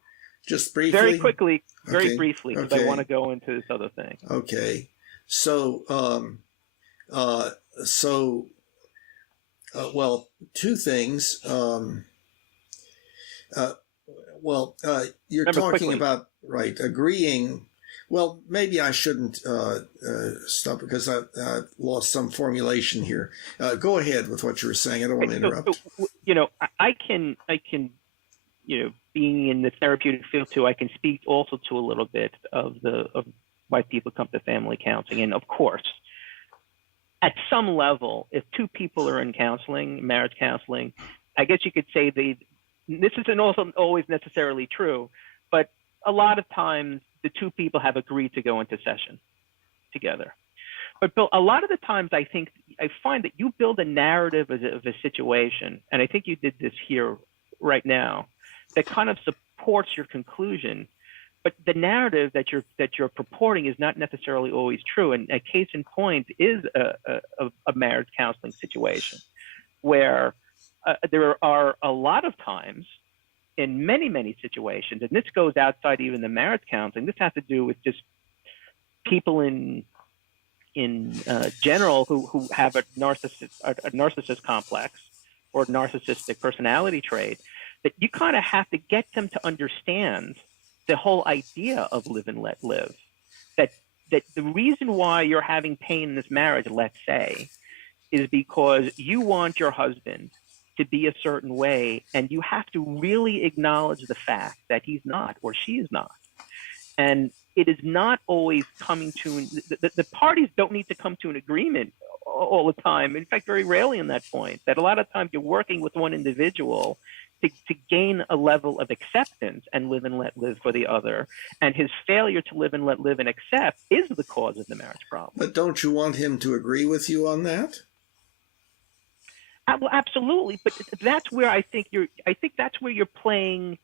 just briefly? Very quickly, very briefly, because I want to go into this other thing. Okay. So, well, two things. You're talking about, agreeing. Well, maybe I shouldn't stop because I've lost some formulation here. Go ahead with what you were saying. I don't want to interrupt. I can, being in the therapeutic field too, I can speak also to a little bit of why people come to family counseling. And of course, at some level, if two people are in counseling, marriage counseling, I guess you could say this isn't also always necessarily true, but a lot of times the two people have agreed to go into session together. But Bill, a lot of the times I find that you build a narrative of a situation, and I think you did this here right now, that kind of supports your conclusion. But the narrative that you're purporting is not necessarily always true. And a case in point is a marriage counseling situation where there are a lot of times in many, many situations, and this goes outside even the marriage counseling. This has to do with just people in general who have a narcissist complex or narcissistic personality trait, that you kind of have to get them to understand the whole idea of live and let live. That the reason why you're having pain in this marriage, let's say, is because you want your husband to be a certain way, and you have to really acknowledge the fact that he's not, or she is not. And it is not always coming to, the parties don't need to come to an agreement all the time. In fact, very rarely in that point, that a lot of times you're working with one individual to gain a level of acceptance and live and let live for the other. And his failure to live and let live and accept is the cause of the marriage problem. But don't you want him to agree with you on that? Well, absolutely, but that's where I think that's where you're playing,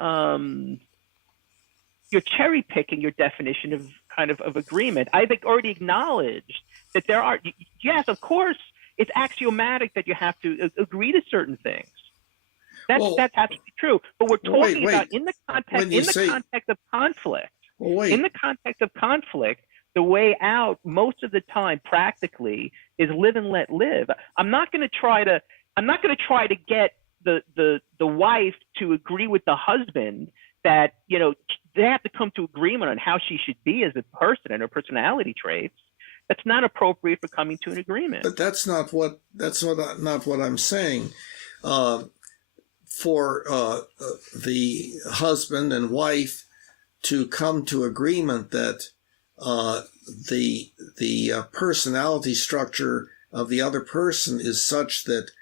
you're cherry picking your definition of agreement. I think already acknowledged that there are, yes, of course, it's axiomatic that you have to agree to certain things. That's absolutely true. But we're talking about in the context of conflict. Well, In wait. the context of conflict, the way out most of the time practically is live and let live. I'm not going to try to get the wife to agree with the husband that, they have to come to agreement on how she should be as a person and her personality traits. That's not appropriate for coming to an agreement. But not what I'm saying. Uh, for the husband and wife to come to agreement that the personality structure of the other person is such that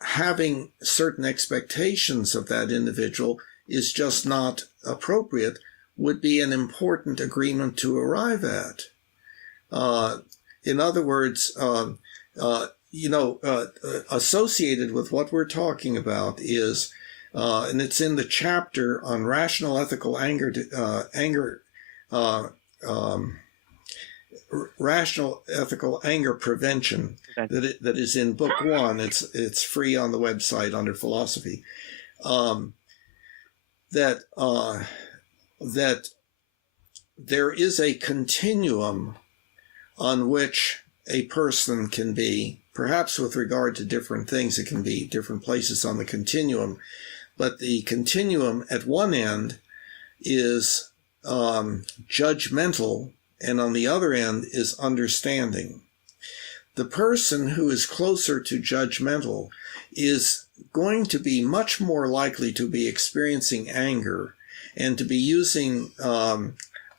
having certain expectations of that individual is just not appropriate would be an important agreement to arrive at. In other words, associated with what we're talking about is, and it's in the chapter on rational ethical rational ethical anger prevention that is in book 1. It's free on the website under philosophy. That there is a continuum on which a person can be, perhaps with regard to different things, it can be different places on the continuum, but the continuum at one end is judgmental, and on the other end is understanding. The person who is closer to judgmental is going to be much more likely to be experiencing anger and to be using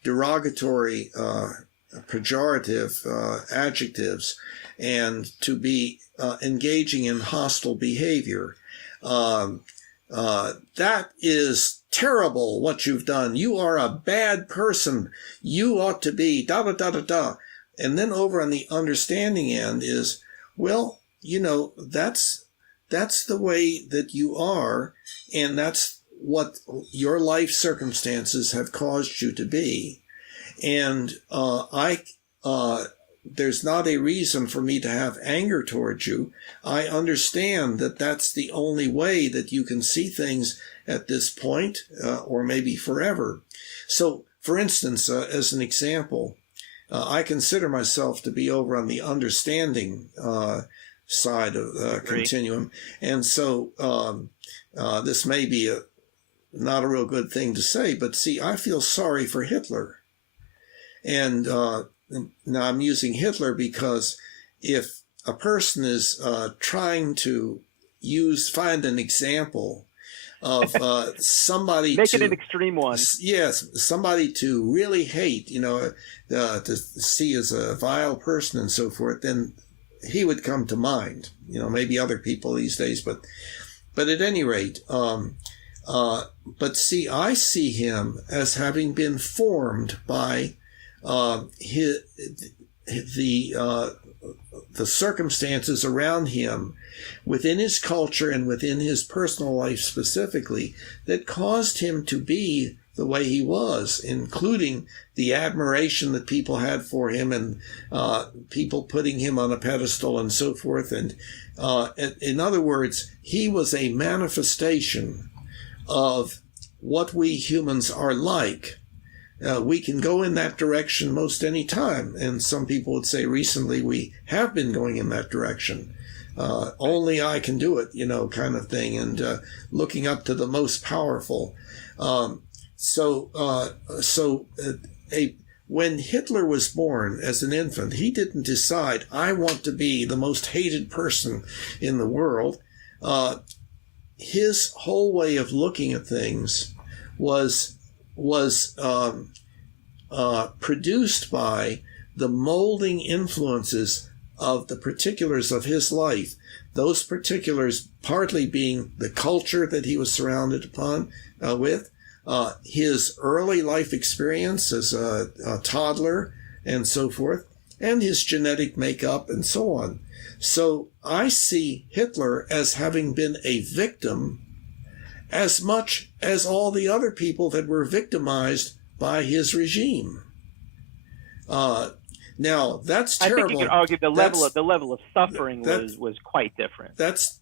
derogatory, pejorative adjectives, and to be engaging in hostile behavior. That is terrible what you've done. You are a bad person. You ought to be da da da da da. And then over on the understanding end is, well, that's the way that you are, and that's what your life circumstances have caused you to be. And there's not a reason for me to have anger towards you. I understand that that's the only way that you can see things at this point, or maybe forever. So, for instance, as an example, I consider myself to be over on the understanding side of the continuum. And so this may be not a real good thing to say, but see, I feel sorry for Hitler. And now I'm using Hitler because if a person is trying to find an example of somebody Make it an extreme one. Yes, somebody to really hate, to see as a vile person and so forth, then he would come to mind. Maybe other people these days, but at any rate, but see, I see him as having been formed by the circumstances around him within his culture and within his personal life specifically that caused him to be the way he was, including the admiration that people had for him and people putting him on a pedestal and so forth. And in other words, he was a manifestation of what we humans are like. We can go in that direction most any time. And some people would say recently we have been going in that direction. Only I can do it, kind of thing. And looking up to the most powerful. When Hitler was born as an infant, he didn't decide, I want to be the most hated person in the world. His whole way of looking at things was produced by the molding influences of the particulars of his life. Those particulars partly being the culture that he was surrounded with, his early life experience as a toddler and so forth, and his genetic makeup and so on. So I see Hitler as having been a victim as much as all the other people that were victimized by his regime. Now that's terrible. I think you could argue the level of suffering was quite different. That's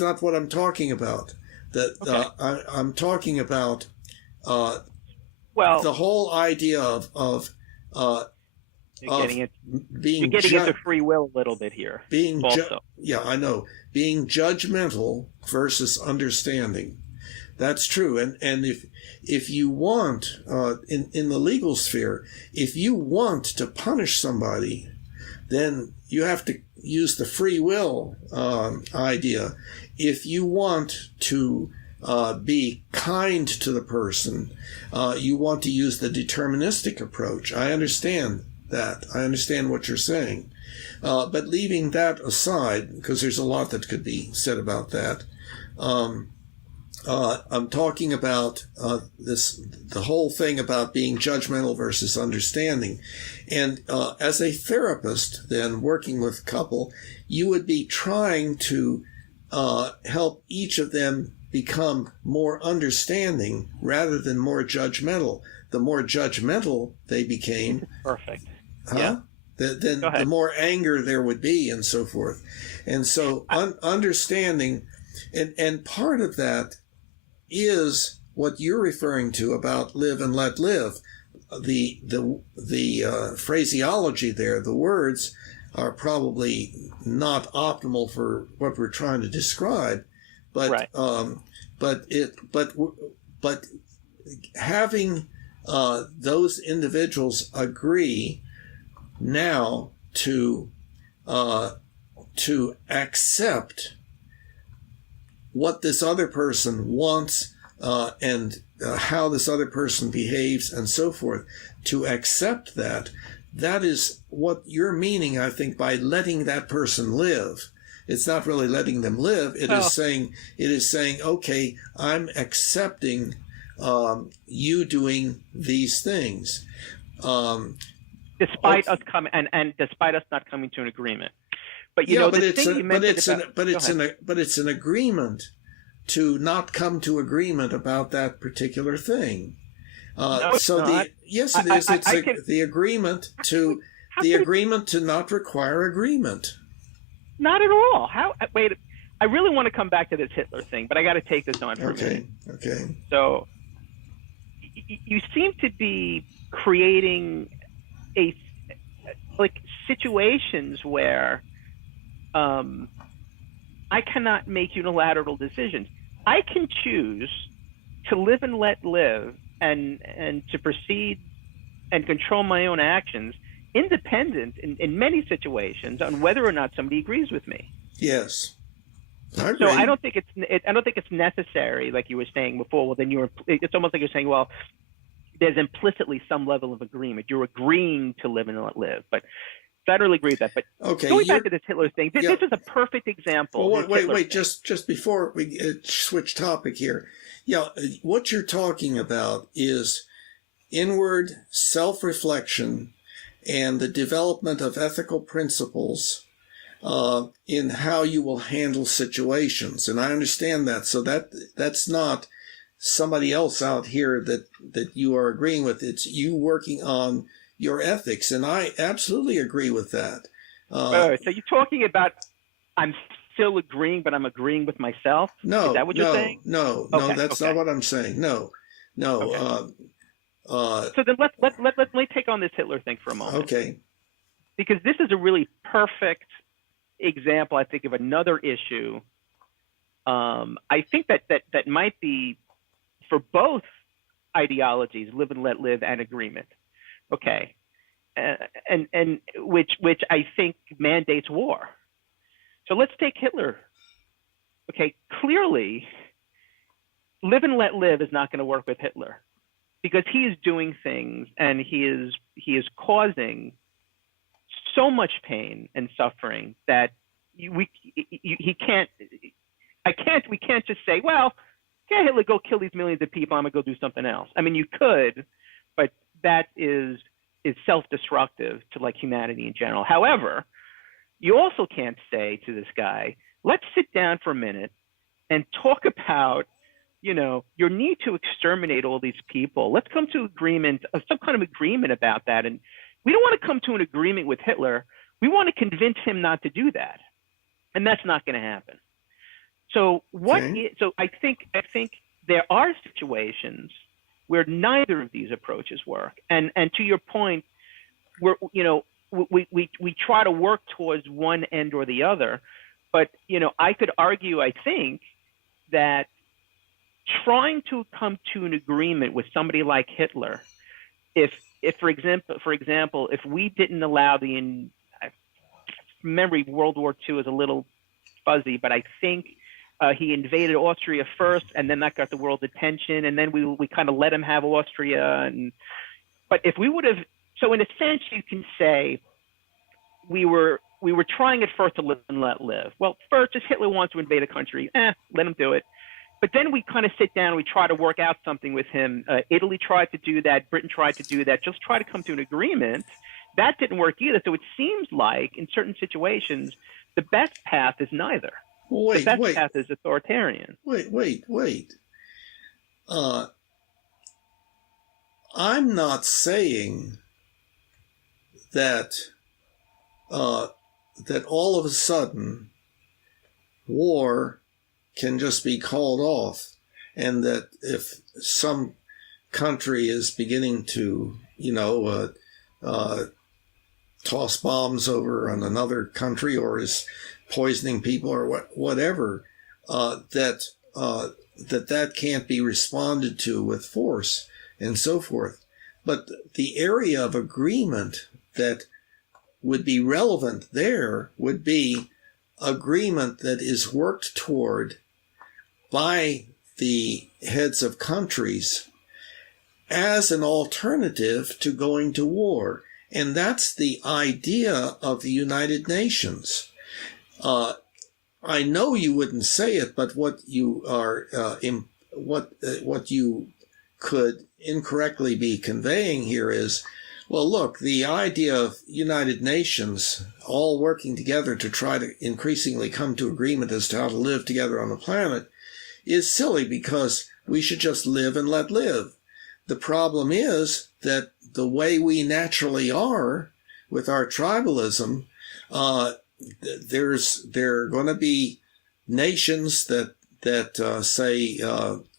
not what I'm talking about. I'm talking about Well, the whole idea uh, you're of getting it. You're being getting into free will a little bit here. Also, yeah, I know, being judgmental versus understanding. That's true. And if you want, in the legal sphere, if you want to punish somebody, then you have to use the free will idea. If you want to be kind to the person, you want to use the deterministic approach. I understand that. I understand what you're saying. But leaving that aside, because there's a lot that could be said about that, I'm talking about the whole thing about being judgmental versus understanding. And as a therapist, then working with a couple, you would be trying to help each of them become more understanding rather than more judgmental. The more judgmental they became, perfect. huh? Then the more anger there would be, and so forth. And so understanding, and part of that is what you're referring to about live and let live. The phraseology there, the words are probably not optimal for what we're trying to describe, but but having those individuals agree now to accept what this other person wants and how this other person behaves and so forth, to accept that. That is what you're meaning, I think, by letting that person live. It's not really letting them live. It is saying, okay, I'm accepting you doing these things. Despite us coming and despite us not coming to an agreement. But it's an agreement to not come to agreement about that particular thing. No, it's not. Yes, it is. It's the agreement to not require agreement. Not at all. Wait, I really want to come back to this Hitler thing, but I got to take this on for a minute. Okay. So you seem to be creating situations where I cannot make unilateral decisions. I can choose to live and let live and to proceed and control my own actions, independent in many situations on whether or not somebody agrees with me. Yes. So I don't think it's necessary, like you were saying before. Well, then it's almost like you're saying, well, there's implicitly some level of agreement. You're agreeing to live and let live, but I don't really agree with that. But going back to this Hitler thing, this is a perfect example. Well, wait, just before we switch topic here. Yeah, what you're talking about is inward self-reflection and the development of ethical principles in how you will handle situations. And I understand that. So that's not somebody else out here that you are agreeing with. It's you working on your ethics. And I absolutely agree with that. So you're talking about I'm still agreeing, but I'm agreeing with myself? No, is that what you're saying? No, that's not what I'm saying. No. Okay. So then let me take on this Hitler thing for a moment. Okay. Because this is a really perfect example, I think, of another issue. I think that might be for both ideologies, live and let live and agreement. Okay. And which I think mandates war. So let's take Hitler. Okay, clearly, live and let live is not going to work with Hitler because he is doing things and he is causing so much pain and suffering that we can't just say, well, yeah, Hitler, go kill these millions of people. I'm gonna go do something else. I mean, you could, but that is self-destructive to like humanity in general. However, you also can't say to this guy, let's sit down for a minute and talk about, your need to exterminate all these people. Let's come to agreement, some kind of agreement about that. And we don't want to come to an agreement with Hitler. We want to convince him not to do that. And that's not going to happen. So so I think there are situations where neither of these approaches work. And to your point, we try to work towards one end or the other, but I could argue, I think, that trying to come to an agreement with somebody like Hitler, if for example, if we didn't allow memory World War II is a little fuzzy, but I think he invaded Austria first, and then that got the world's attention, and then we kind of let him have Austria. But if we would have, so in a sense, you can say we were trying at first to live and let live. Well, first, if Hitler wants to invade a country, let him do it. But then we kind of sit down and we try to work out something with him. Italy tried to do that. Britain tried to do that. Just try to come to an agreement. That didn't work either. So it seems like in certain situations, the best path is neither. The best path is authoritarian. Wait. I'm not saying that that all of a sudden war can just be called off, and that if some country is beginning to, toss bombs over on another country or is poisoning people or whatever, that can't be responded to with force and so forth. But the area of agreement that would be relevant there would be agreement that is worked toward by the heads of countries as an alternative to going to war. And that's the idea of the United Nations. I know you wouldn't say it, but what you are, what you could incorrectly be conveying here is, well, look, the idea of United Nations all working together to try to increasingly come to agreement as to how to live together on the planet is silly, because we should just live and let live. The problem is that the way we naturally are with our tribalism, there are going to be nations that say,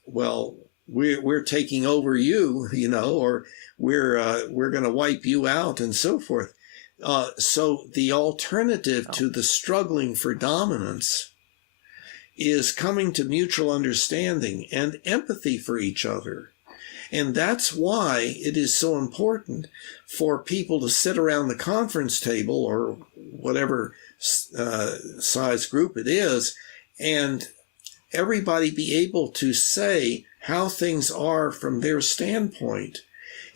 well, we're taking over you, or we're going to wipe you out and so forth. So the alternative to the struggling for dominance is coming to mutual understanding and empathy for each other. And that's why it is so important for people to sit around the conference table or whatever size group it is, and everybody be able to say how things are from their standpoint,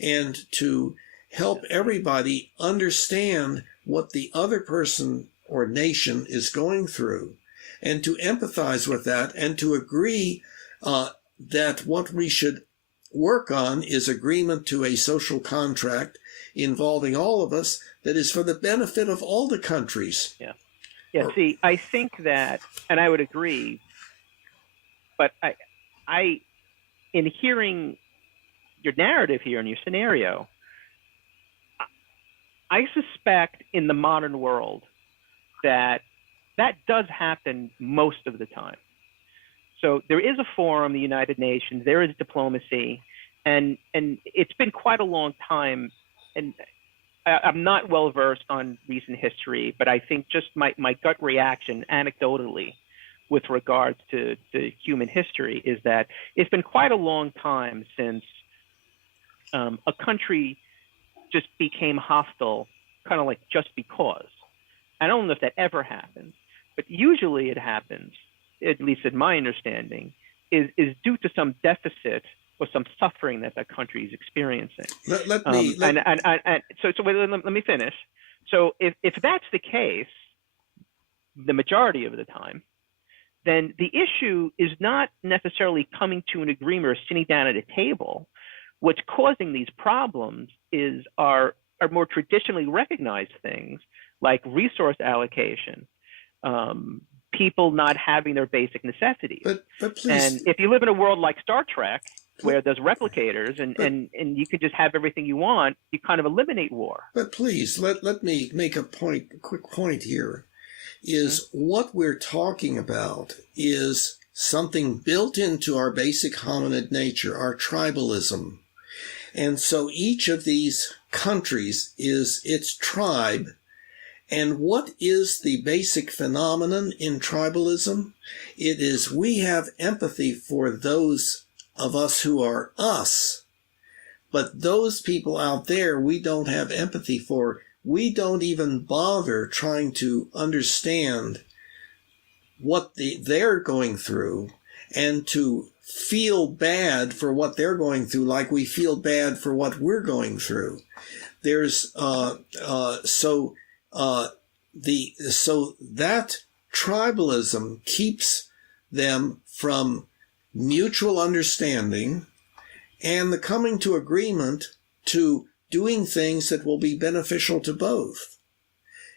and to help everybody understand what the other person or nation is going through, and to empathize with that, and to agree that what we should work on is agreement to a social contract involving all of us that is for the benefit of all the countries. Yeah. See, I think that, and I would agree, but I in hearing your narrative here and your scenario, I suspect in the modern world that does happen most of the time. So there is a forum, the United Nations, there is diplomacy, and it's been quite a long time. And I'm not well versed on recent history, but I think just my gut reaction anecdotally with regards to human history is that it's been quite a long time since a country just became hostile, kind of like just because. I don't know if that ever happens, but usually it happens, at least in my understanding, is due to some deficit or some suffering that that country is experiencing. Let me finish. So if that's the case, the majority of the time, then the issue is not necessarily coming to an agreement or sitting down at a table. What's causing these problems are more traditionally recognized things like resource allocation, people not having their basic necessities. But please. And if you live in a world like Star Trek, where there's replicators and you can just have everything you want, you kind of eliminate war. But please, let me make a quick point here, is what we're talking about is something built into our basic hominid nature, our tribalism. And so each of these countries is its tribe. And what is the basic phenomenon in tribalism? It is we have empathy for those of us who are us, but those people out there we don't have empathy for. We don't even bother trying to understand what they're going through and to feel bad for what they're going through like we feel bad for what we're going through. There's so that tribalism keeps them from mutual understanding and the coming to agreement to doing things that will be beneficial to both.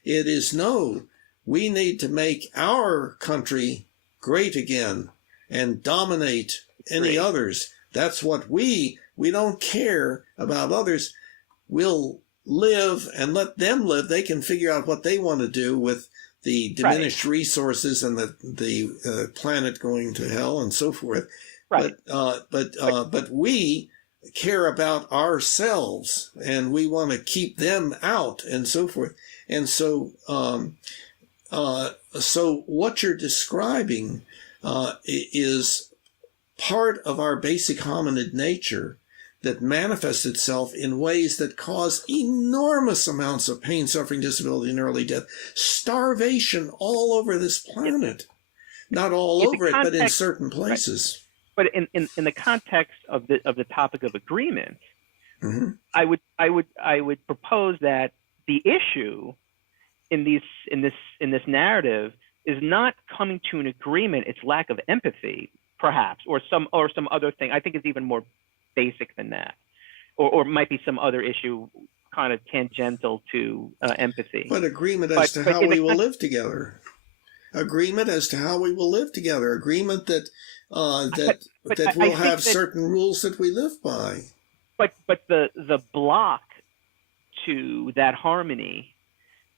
It is no, we need to make our country great again and dominate any others. That's what we don't care about others. We'll live and let them live. They can figure out what they want to do with the diminished resources and the planet going to hell and so forth. Right. But we care about ourselves and we want to keep them out and so forth. And so so what you're describing is part of our basic hominid nature that manifests itself in ways that cause enormous amounts of pain, suffering, disability, and early death. Starvation all over this planet. Not all over it, but in certain places. Right. But in the context of the topic of agreement, mm-hmm. I would propose that the issue in this narrative is not coming to an agreement, it's lack of empathy, perhaps, or some other thing. I think it's even more basic than that, or might be some other issue kind of tangential to empathy. But agreement as to how we will live together. Agreement as to how we will live together. Agreement that we'll have certain rules that we live by. But the block to that harmony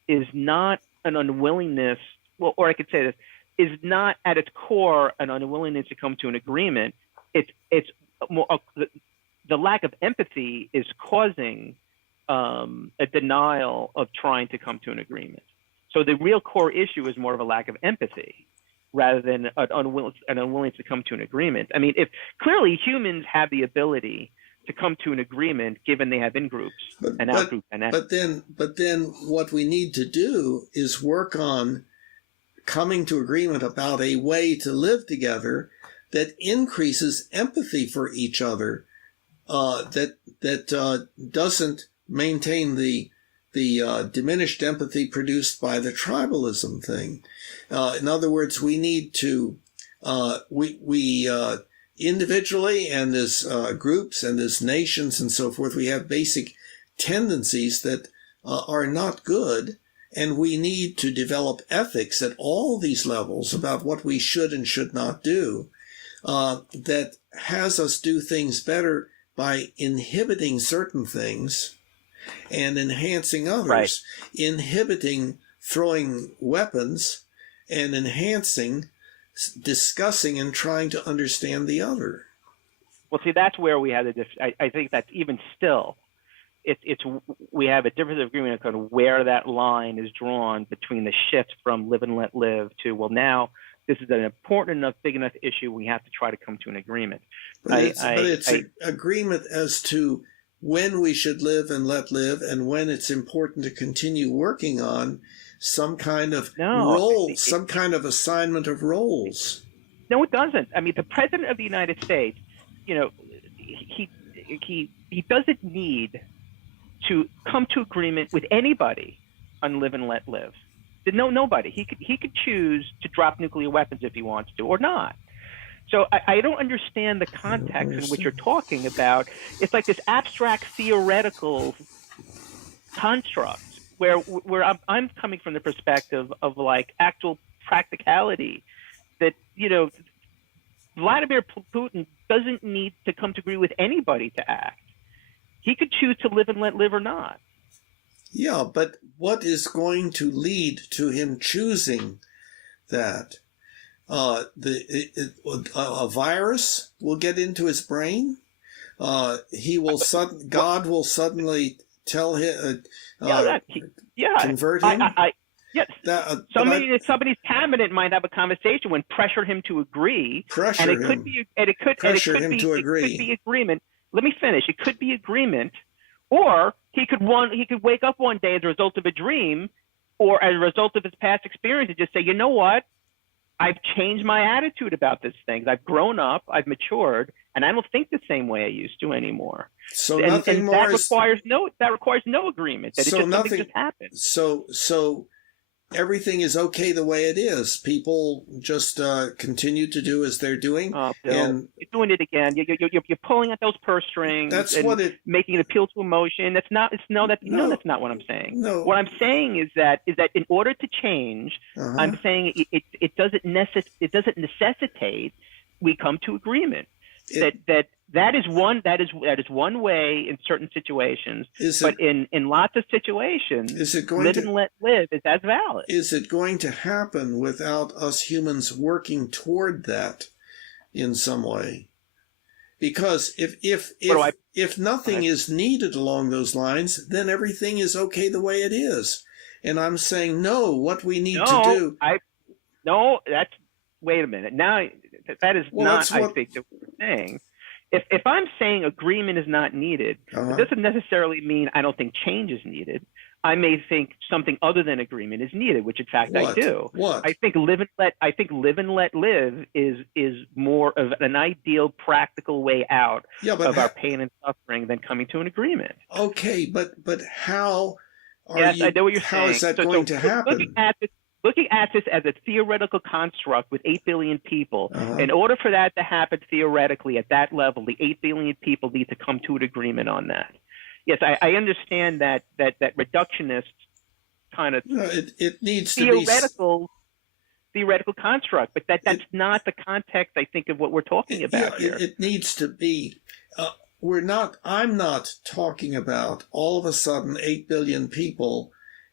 is not an unwillingness. Well, or I could say this, is not at its core an unwillingness to come to an agreement. It's more the lack of empathy is causing a denial of trying to come to an agreement. So the real core issue is more of a lack of empathy rather than an unwillingness to come to an agreement. I mean, if clearly humans have the ability to come to an agreement given they have in-groups and out-group dynamics. But then what we need to do is work on coming to agreement about a way to live together that increases empathy for each other, that doesn't maintain the diminished empathy produced by the tribalism thing. In other words, we need to we individually and as groups and as nations and so forth, we have basic tendencies that are not good. And we need to develop ethics at all these levels about what we should and should not do, that has us do things better by inhibiting certain things and enhancing others, right. Inhibiting throwing weapons and enhancing discussing and trying to understand the other. Well, see, that's where we have I think that's even still, we have a difference of agreement on where that line is drawn between the shift from live and let live to, well, now this is an important enough, big enough issue, we have to try to come to an agreement. But it's an agreement as to when we should live and let live and when it's important to continue working on some kind of role, some kind of assignment of roles. No, it doesn't. I mean, the President of the United States, he doesn't need to come to agreement with anybody on live and let live. Nobody. He could choose to drop nuclear weapons if he wants to or not. So I don't understand the context in which you're talking about. It's like this abstract theoretical construct where I'm coming from the perspective of like actual practicality that, Vladimir Putin doesn't need to come to agree with anybody to act. He could choose to live and let live or not. Yeah, but what is going to lead to him choosing that? A virus will get into his brain? God will suddenly tell him, convert him. Yes. Somebody's cabinet might have a conversation when pressure him to agree, and it could be agreement. Let me finish. It could be agreement, or he could wake up one day as a result of a dream, or as a result of his past experience, and just say, you know what? I've changed my attitude about this thing. I've grown up, I've matured, and I don't think the same way I used to anymore. So nothing more. That requires no agreement. Something just happens. So everything is okay the way it is. People just continue to do as they're doing. Bill, and you're doing it again. You're pulling at those purse strings. That's making an appeal to emotion. That's not what I'm saying. No. What I'm saying is that in order to change, I'm saying it doesn't necessitate we come to agreement. That is one way in certain situations, but in lots of situations, live and let live is as valid. Is it going to happen without us humans working toward that in some way? Because if nothing is needed along those lines, then everything is okay the way it is. And I'm saying no. What we need to do. Wait a minute. Now that is not. I think that what we're saying. If I'm saying agreement is not needed, it doesn't necessarily mean I don't think change is needed. I may think something other than agreement is needed, which in fact I do. What? I think live and let live is more of an ideal, practical way out of our pain and suffering than coming to an agreement. Okay, but how I know what you're saying. How is that going to happen? Looking at this as a theoretical construct with 8 billion people, in order for that to happen theoretically at that level, the 8 billion people need to come to an agreement on that. Yes, I understand that reductionist kind of it needs theoretical construct, but that's not the context, I think, of what we're talking about here. It needs to be. I'm not talking about all of a sudden 8 billion people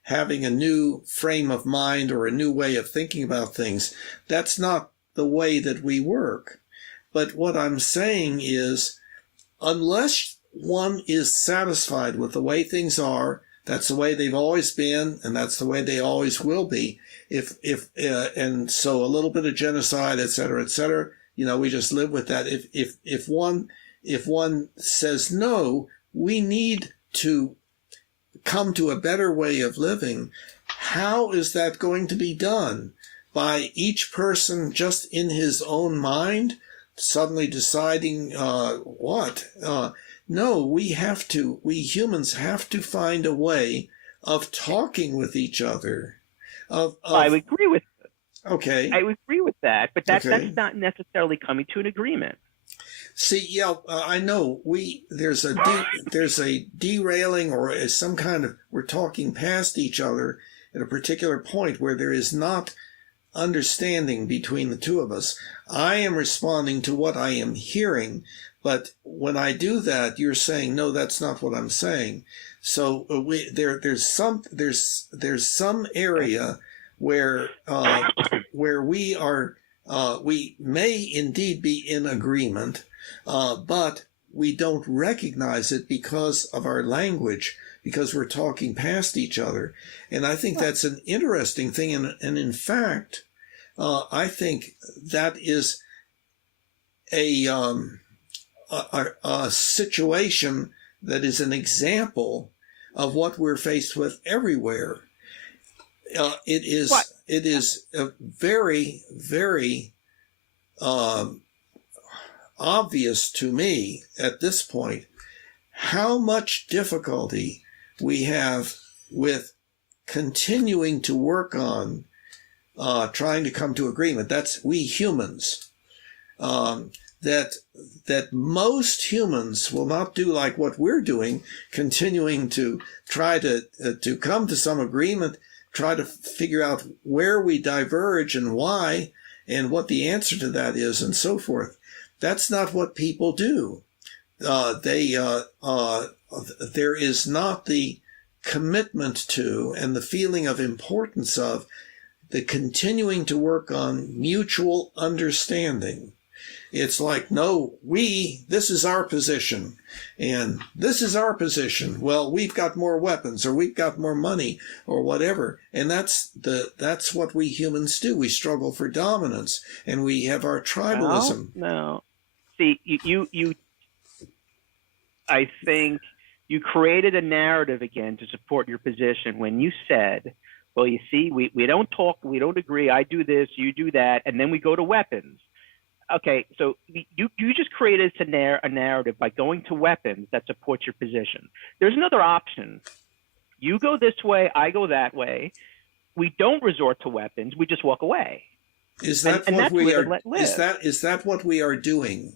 having a new frame of mind or a new way of thinking about things. That's not the way that we work. But what I'm saying is, unless one is satisfied with the way things are, that's the way they've always been, and that's the way they always will be. And so a little bit of genocide, et cetera, we just live with that. If one says no, we need to come to a better way of living. How is that going to be done? By each person just in his own mind suddenly deciding what? No, we humans have to find a way of talking with each other. I would agree with that. Okay. I would agree with that, but that's not necessarily coming to an agreement. See, I know there's a derailing or some kind of, we're talking past each other at a particular point where there is not understanding between the two of us. I am responding to what I am hearing, but when I do that, you're saying, no, that's not what I'm saying. So there's some area where we may indeed be in agreement, but we don't recognize it because of our language, because we're talking past each other. And I think that's an interesting thing. And in fact, I think that is a situation that is an example of what we're faced with everywhere. It is a very, very obvious to me at this point how much difficulty we have with continuing to work on trying to come to agreement. That's we humans. That most humans will not do like what we're doing, continuing to try to come to some agreement, try to figure out where we diverge and why, and what the answer to that is, and so forth. That's not what people do. There is not the commitment to and the feeling of importance of the continuing to work on mutual understanding. It's like, no, this is our position, and this is our position. Well, we've got more weapons, or we've got more money, or whatever. And that's what we humans do. We struggle for dominance, and we have our tribalism. No. See, I think you created a narrative again to support your position when you said, well, you see, we don't talk, we don't agree, I do this, you do that, and then we go to weapons. Okay, so you just created a narrative by going to weapons that supports your position. There's another option. You go this way, I go that way. We don't resort to weapons, we just walk away. Is that what we are? Is that what we are doing?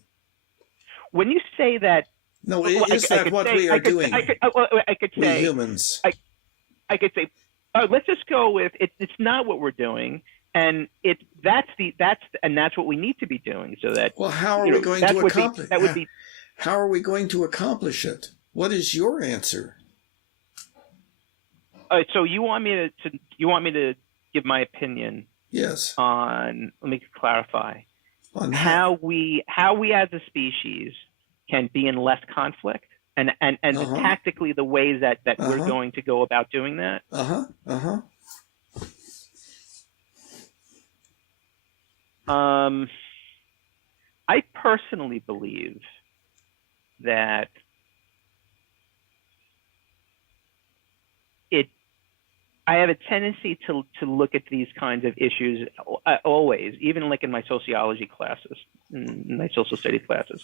When you say that, no, is that what we are doing? I could say, we humans. I could say, let's just go with it. It's not what we're doing, and that's what we need to be doing. So that, well, how are we going to accomplish that? How are we going to accomplish it? What is your answer? So you want me to give my opinion? Yes. Let me clarify. On how we as a species can be in less conflict, and tactically the ways that we're going to go about doing that. I personally believe that I have a tendency to look at these kinds of issues always, even like in my sociology classes, in my social studies classes,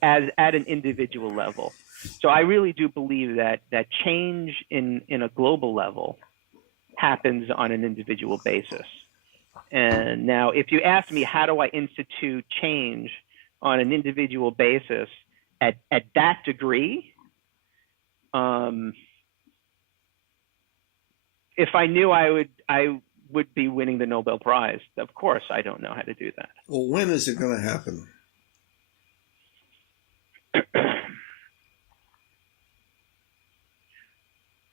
as at an individual level. So I really do believe that change in a global level happens on an individual basis. And now, if you ask me, how do I institute change on an individual basis at that degree? If I knew I would be winning the Nobel Prize, of course I don't know how to do that. Well, when is it going to happen?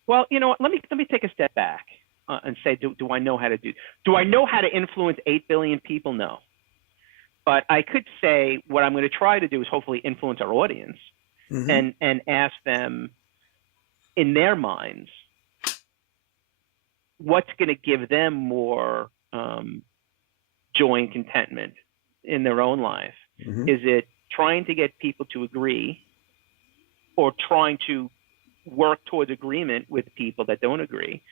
Well, you know what? Let me take a step back and say, do I know how to do? Do I know how to influence 8 billion people? No. But I could say what I'm going to try to do is hopefully influence our audience and ask them in their minds, what's going to give them more joy and contentment in their own life? Is it trying to get people to agree, or trying to work towards agreement with people that don't agree?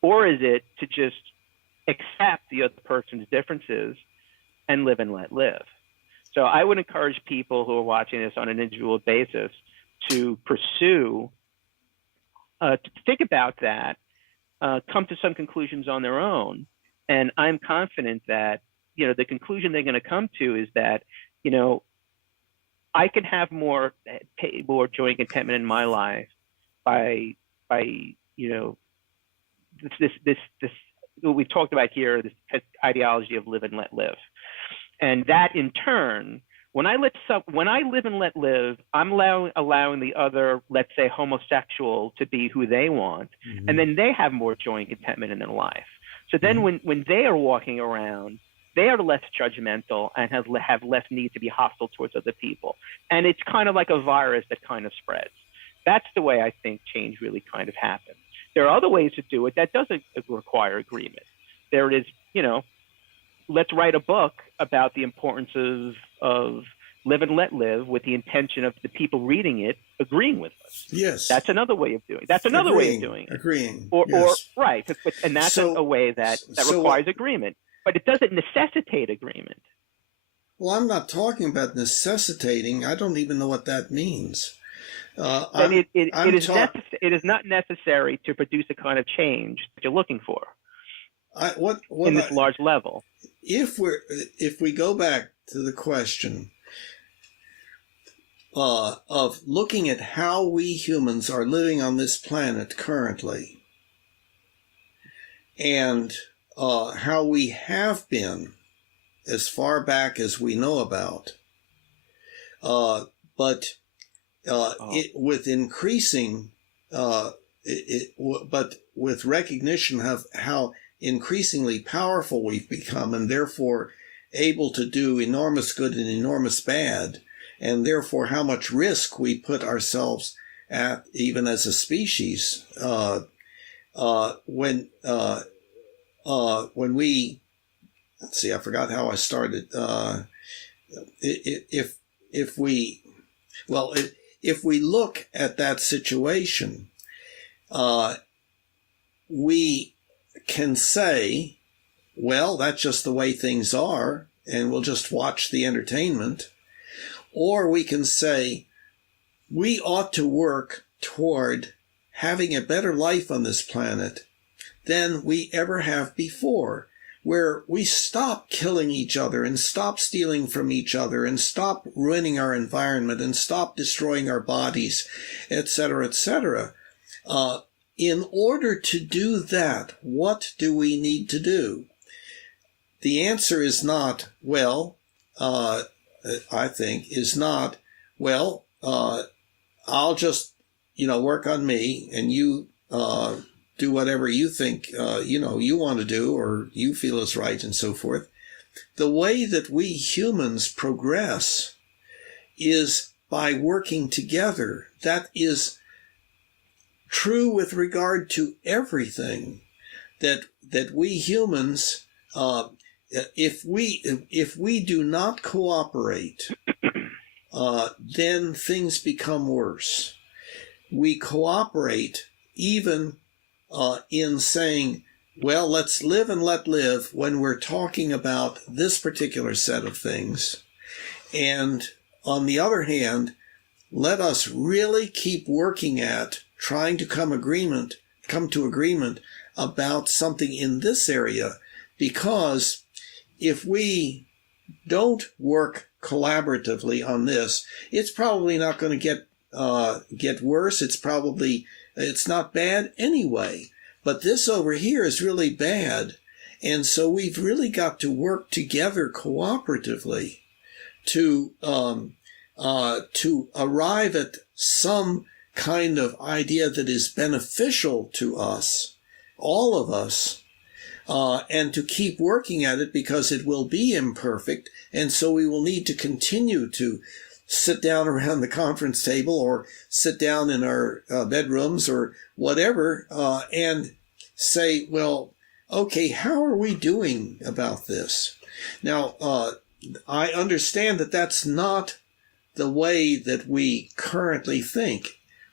Or is it to just accept the other person's differences and live and let live? So I would encourage people who are watching this on an individual basis to pursue, to think about that, come to some conclusions on their own. And I'm confident that, the conclusion they're going to come to is that, I can have more joy and contentment in my life by this what we've talked about here, this ideology of live and let live. And that in turn, when I live and let live, I'm allowing the other, let's say, homosexual, to be who they want, and then they have more joy and contentment in their life. So then when they are walking around, they are less judgmental and have less need to be hostile towards other people. And it's kind of like a virus that kind of spreads. That's the way I think change really kind of happens. There are other ways to do it that doesn't require agreement. There is, let's write a book about the importance of live and let live, with the intention of the people reading it agreeing with us. Yes. That's another way of doing it. That's another way of doing it. Agreeing. Or right. And that's a way that requires agreement. But it doesn't necessitate agreement. Well, I'm not talking about necessitating. I don't even know what that means. It is not necessary to produce the kind of change that you're looking for in this large level. If we go back to the question of looking at how we humans are living on this planet currently, and how we have been as far back as we know about, but with increasing, but with recognition of how increasingly powerful we've become, and therefore able to do enormous good and enormous bad, and therefore how much risk we put ourselves at, even as a species, when we, let's see, I forgot how I started. If we, well, if we look at that situation, we can say, well, that's just the way things are, and we'll just watch the entertainment. Or we can say, we ought to work toward having a better life on this planet than we ever have before, where we stop killing each other and stop stealing from each other and stop ruining our environment and stop destroying our bodies, etc., etc. In order to do that, what do we need to do? The answer is not, well, I think, is not, well, I'll just, work on me and you do whatever you think, you want to do or you feel is right and so forth. The way that we humans progress is by working together. That is true with regard to everything, that we humans, if we do not cooperate, then things become worse. We cooperate even in saying, well, let's live and let live when we're talking about this particular set of things. And on the other hand, let us really keep working at trying to come to agreement about something in this area, because if we don't work collaboratively on this, it's probably not going to get worse. It's not bad anyway. But this over here is really bad, and so we've really got to work together cooperatively to arrive at some kind of idea that is beneficial to us, all of us. And to keep working at it, because it will be imperfect, and so we will need to continue to sit down around the conference table or sit down in our bedrooms or whatever and say, well, okay, how are we doing about this? Now, I understand that that's not the way that we currently think.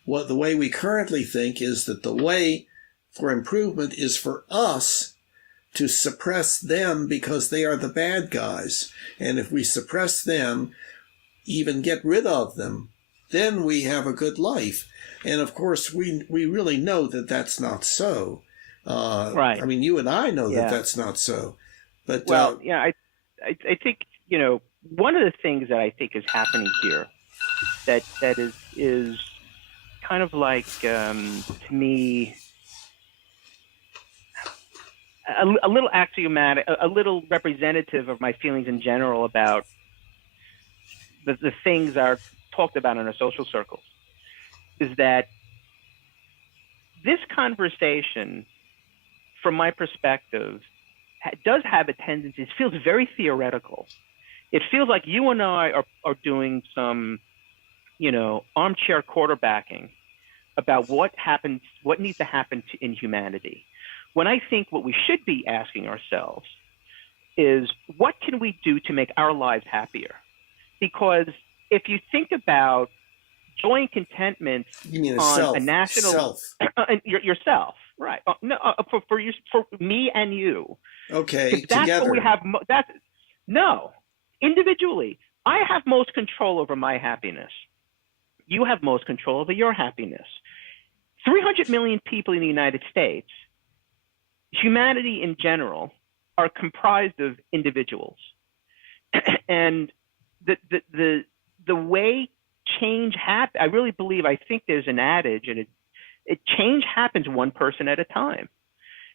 The way we currently think is that the way for improvement is for us to suppress them because they are the bad guys. And if we suppress them, even get rid of them, then we have a good life. And of course, we really know that that's not so. Right. I mean, you and I know that that's not so. But well, I think, one of the things that I think is happening here that is kind of like, to me, a little axiomatic, a little representative of my feelings in general about the things that are talked about in our social circles, is that this conversation, from my perspective, does have a tendency, it feels very theoretical. It feels like you and I are doing some, armchair quarterbacking about what needs to happen in humanity. When I think what we should be asking ourselves is, what can we do to make our lives happier? Because if you think about joy and contentment on a national yourself, right? No, for me and you. Okay, that's together. What we have. No, individually. I have most control over my happiness. You have most control over your happiness. 300 million people in the United States, humanity in general, are comprised of individuals. And the way change happens, I really believe, I think there's an adage, and change happens one person at a time.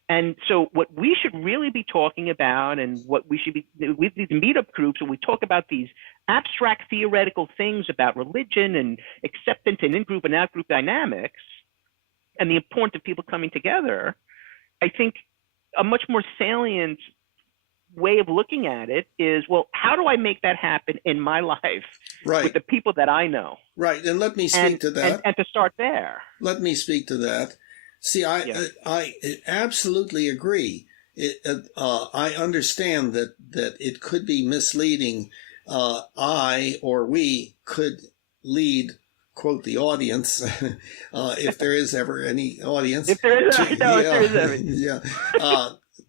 And so what we should really be talking about, and what we should be, with these meetup groups, when we talk about these abstract theoretical things about religion and acceptance and in-group and out-group dynamics, and the importance of people coming together, I think a much more salient way of looking at it is, well, how do I make that happen in my life with the people that I know? Right, and let me speak to that. And to start there. Let me speak to that. See, I absolutely agree. I understand that it could be misleading. I or we could lead, quote, the audience, if there is ever any audience. If there is, if there is ever. Yeah.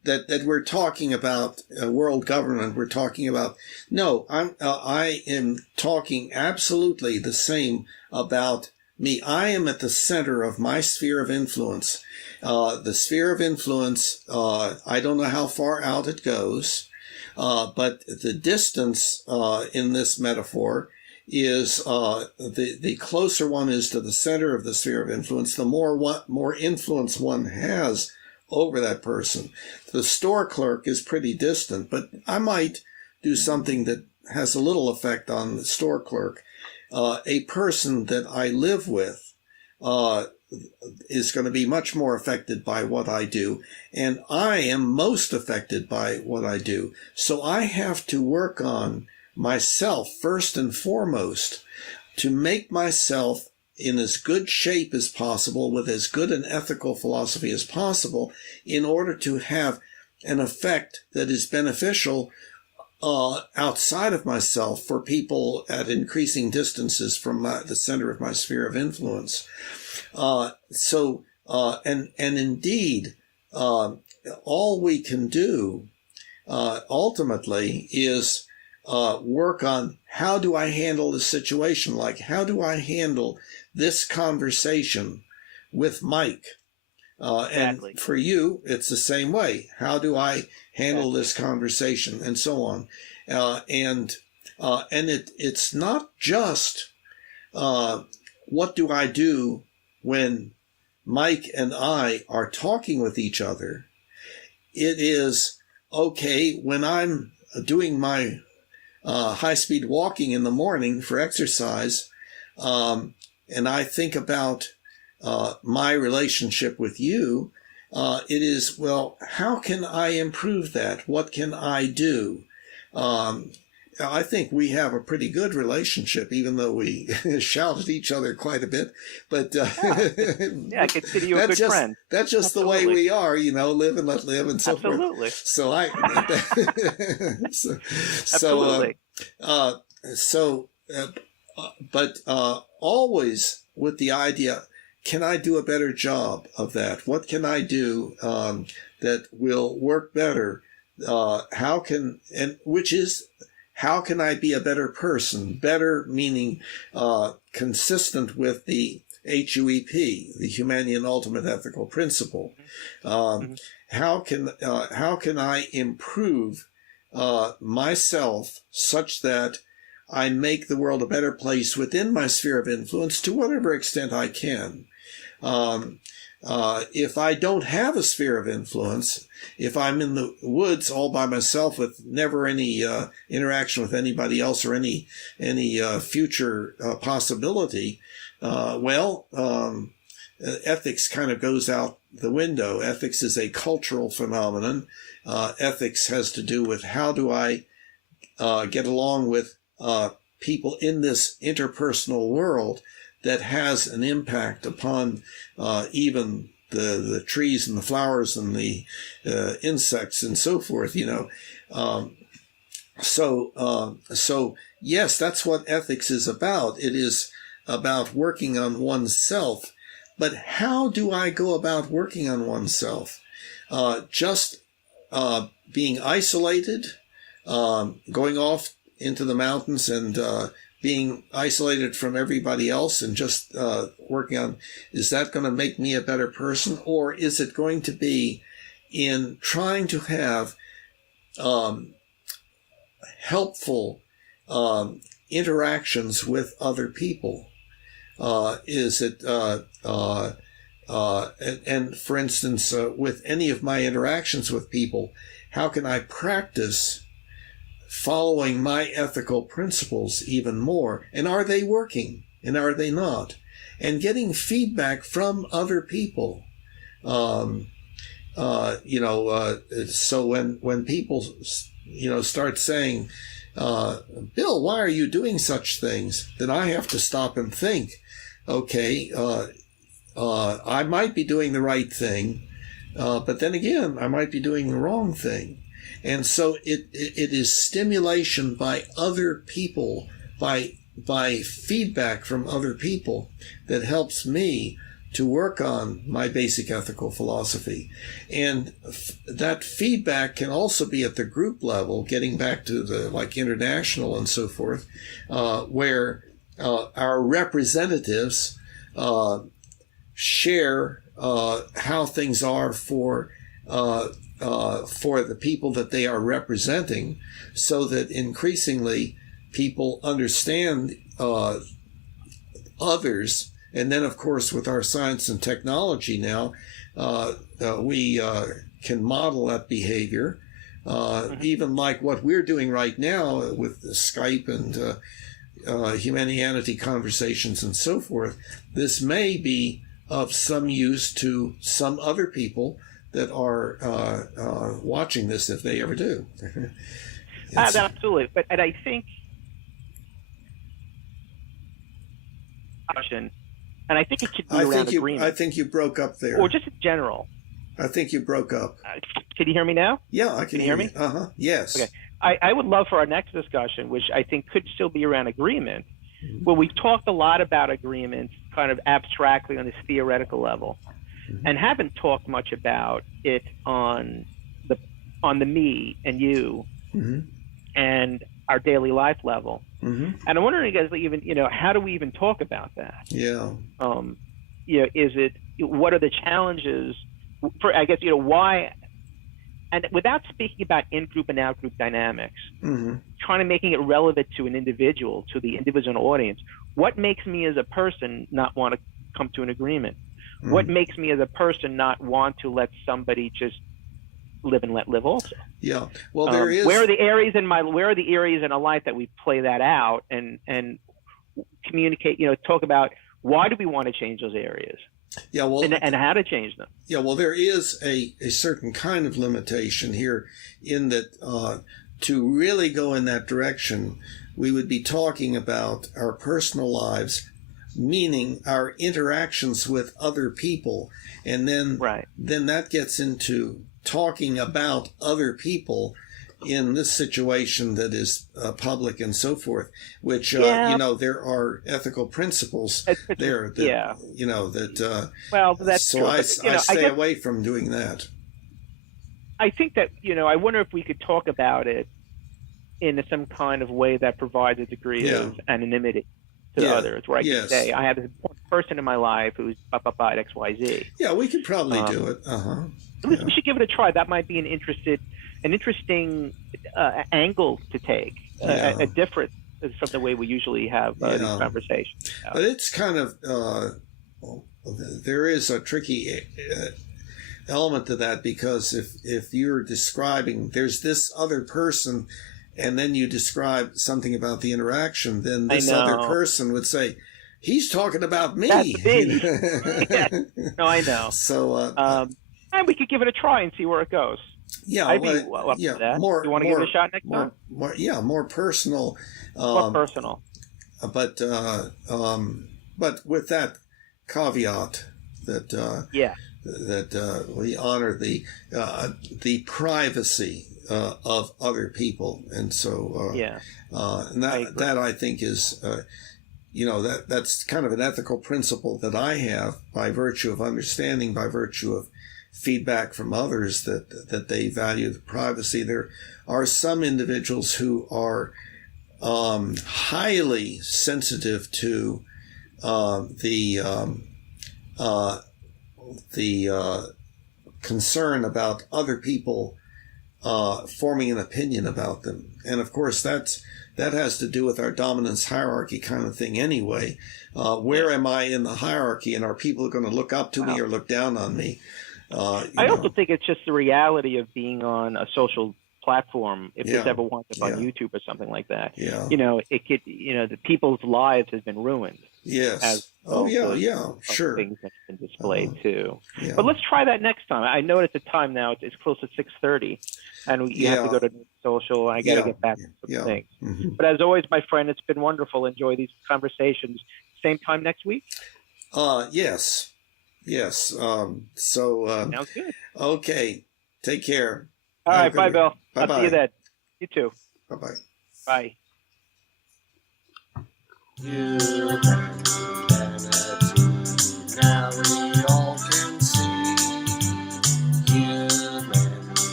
That we're talking about world government. We're talking about I am talking absolutely the same about me. I am at the center of my sphere of influence. The sphere of influence, I don't know how far out it goes, but the distance in this metaphor is the closer one is to the center of the sphere of influence, the more influence one has over that person. The store clerk is pretty distant, but I might do something that has a little effect on the store clerk. A person that I live with is going to be much more affected by what I do, and I am most affected by what I do. So I have to work on myself first and foremost to make myself in as good shape as possible, with as good an ethical philosophy as possible, in order to have an effect that is beneficial outside of myself for people at increasing distances from the center of my sphere of influence. And indeed, all we can do ultimately is work on, how do I handle the situation? Like, how do I handle this conversation with Mike? Exactly. And for you, it's the same way. How do I handle this conversation, and so on? And it's not just what do I do when Mike and I are talking with each other. It is, okay, when I'm doing my high-speed walking in the morning for exercise, and I think about my relationship with you, it is, well, how can I improve that? What can I do? I think we have a pretty good relationship, even though we shout at each other quite a bit. But I consider you a good friend. That's just the way we are, live and let live, and so Absolutely. forth. So Absolutely. But always with the idea, can I do a better job of that? What can I do that will work better? How can I be a better person? Better meaning consistent with the HUEP, the Humanian Ultimate Ethical Principle. How can I improve myself such that I make the world a better place within my sphere of influence to whatever extent I can? If I don't have a sphere of influence, if I'm in the woods all by myself with never any interaction with anybody else or any future possibility, ethics kind of goes out the window. Ethics is a cultural phenomenon. Ethics has to do with, how do I get along with people in this interpersonal world that has an impact upon even the trees and the flowers and the insects and so forth, So yes, that's what ethics is about. It is about working on oneself. But how do I go about working on oneself? Just being isolated, going off into the mountains and being isolated from everybody else and just working on, is that going to make me a better person? Or is it going to be in trying to have helpful interactions with other people? Is it, and for instance, with any of my interactions with people, how can I practice following my ethical principles even more? And are they working? And are they not? And getting feedback from other people. So when people starts saying, Bill, why are you doing such things? Then I have to stop and think, okay, I might be doing the right thing, but then again, I might be doing the wrong thing. And so it is stimulation by other people, by feedback from other people, that helps me to work on my basic ethical philosophy. And that feedback can also be at the group level, getting back to the international and so forth, where our representatives share how things are for the people that they are representing, so that increasingly people understand others. And then, of course, with our science and technology now, we can model that behavior, even like what we're doing right now with Skype and Humanianity conversations and so forth. This may be of some use to some other people that are watching this, if they ever do. Absolutely. And I think, and I think it should be around agreement. I think you broke up there. Or just in general. I think you broke up. Can you hear me now? Yeah, I can hear me. Yes. Okay. I would love for our next discussion, which I think could still be around agreement, where we've talked a lot about agreements kind of abstractly on this theoretical level, and haven't talked much about it on the me and you and our daily life level. And I'm wondering, guys, even, how do we even talk about that? Yeah. What are the challenges for, I guess, why, and without speaking about in-group and out-group dynamics, trying to making it relevant to an individual, to the individual audience, what makes me as a person not want to come to an agreement? What makes me as a person not want to let somebody just live and let live also? Yeah. Well, there is. Where are the areas in a life that we play that out and communicate? Talk about why do we want to change those areas? Yeah. Well, and how to change them. Yeah. Well, there is a certain kind of limitation here, in that to really go in that direction, we would be talking about our personal lives, meaning our interactions with other people, and then that gets into talking about other people in this situation that is public and so forth, which there are ethical principles there that well, that's so true. I stay away from doing that. I think that I wonder if we could talk about it in some kind of way that provides a degree of anonymity to others, where I can say I have this person in my life who's at XYZ. Yeah, we could probably do it. We should give it a try. That might be an interesting angle to take, a different from the way we usually have these conversations. But it's kind of there is a tricky element to that, because if you're describing, there's this other person, and then you describe something about the interaction, then this other person would say, he's talking about me. That's me. No, I know. So, and we could give it a try and see where it goes. Yeah, I'd be up to that. You want to give it a shot next time? More personal. More personal. But with that caveat that that we honor the privacy of other people, and so and that I think is that's kind of an ethical principle that I have, by virtue of understanding, by virtue of feedback from others, that they value the privacy. There are some individuals who are highly sensitive to the concern about other people forming an opinion about them, and of course that has to do with our dominance hierarchy kind of thing anyway. Where am I in the hierarchy, and are people going to look up to me or look down on me? I also think it's just the reality of being on a social platform, if this Yeah. ever winds up on Yeah. YouTube or something like that, Yeah. it could, the people's lives have been ruined as Yes. a Oh, result yeah. of Yeah. Sure. things that have been displayed too. Yeah. But let's try that next time. I know it's a time now; it's close to 6:30, and you have to go to social. And I got to get back to some things. Mm-hmm. But as always, my friend, it's been wonderful. Enjoy these conversations. Same time next week. Yes. Yes. Sounds good. Okay. Take care. All right. Bye, Bill. Bye-bye. I'll see you then. You too. Bye-bye. Bye. Humanity, now we all can see. Humanity,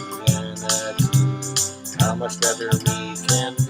how much better we can be.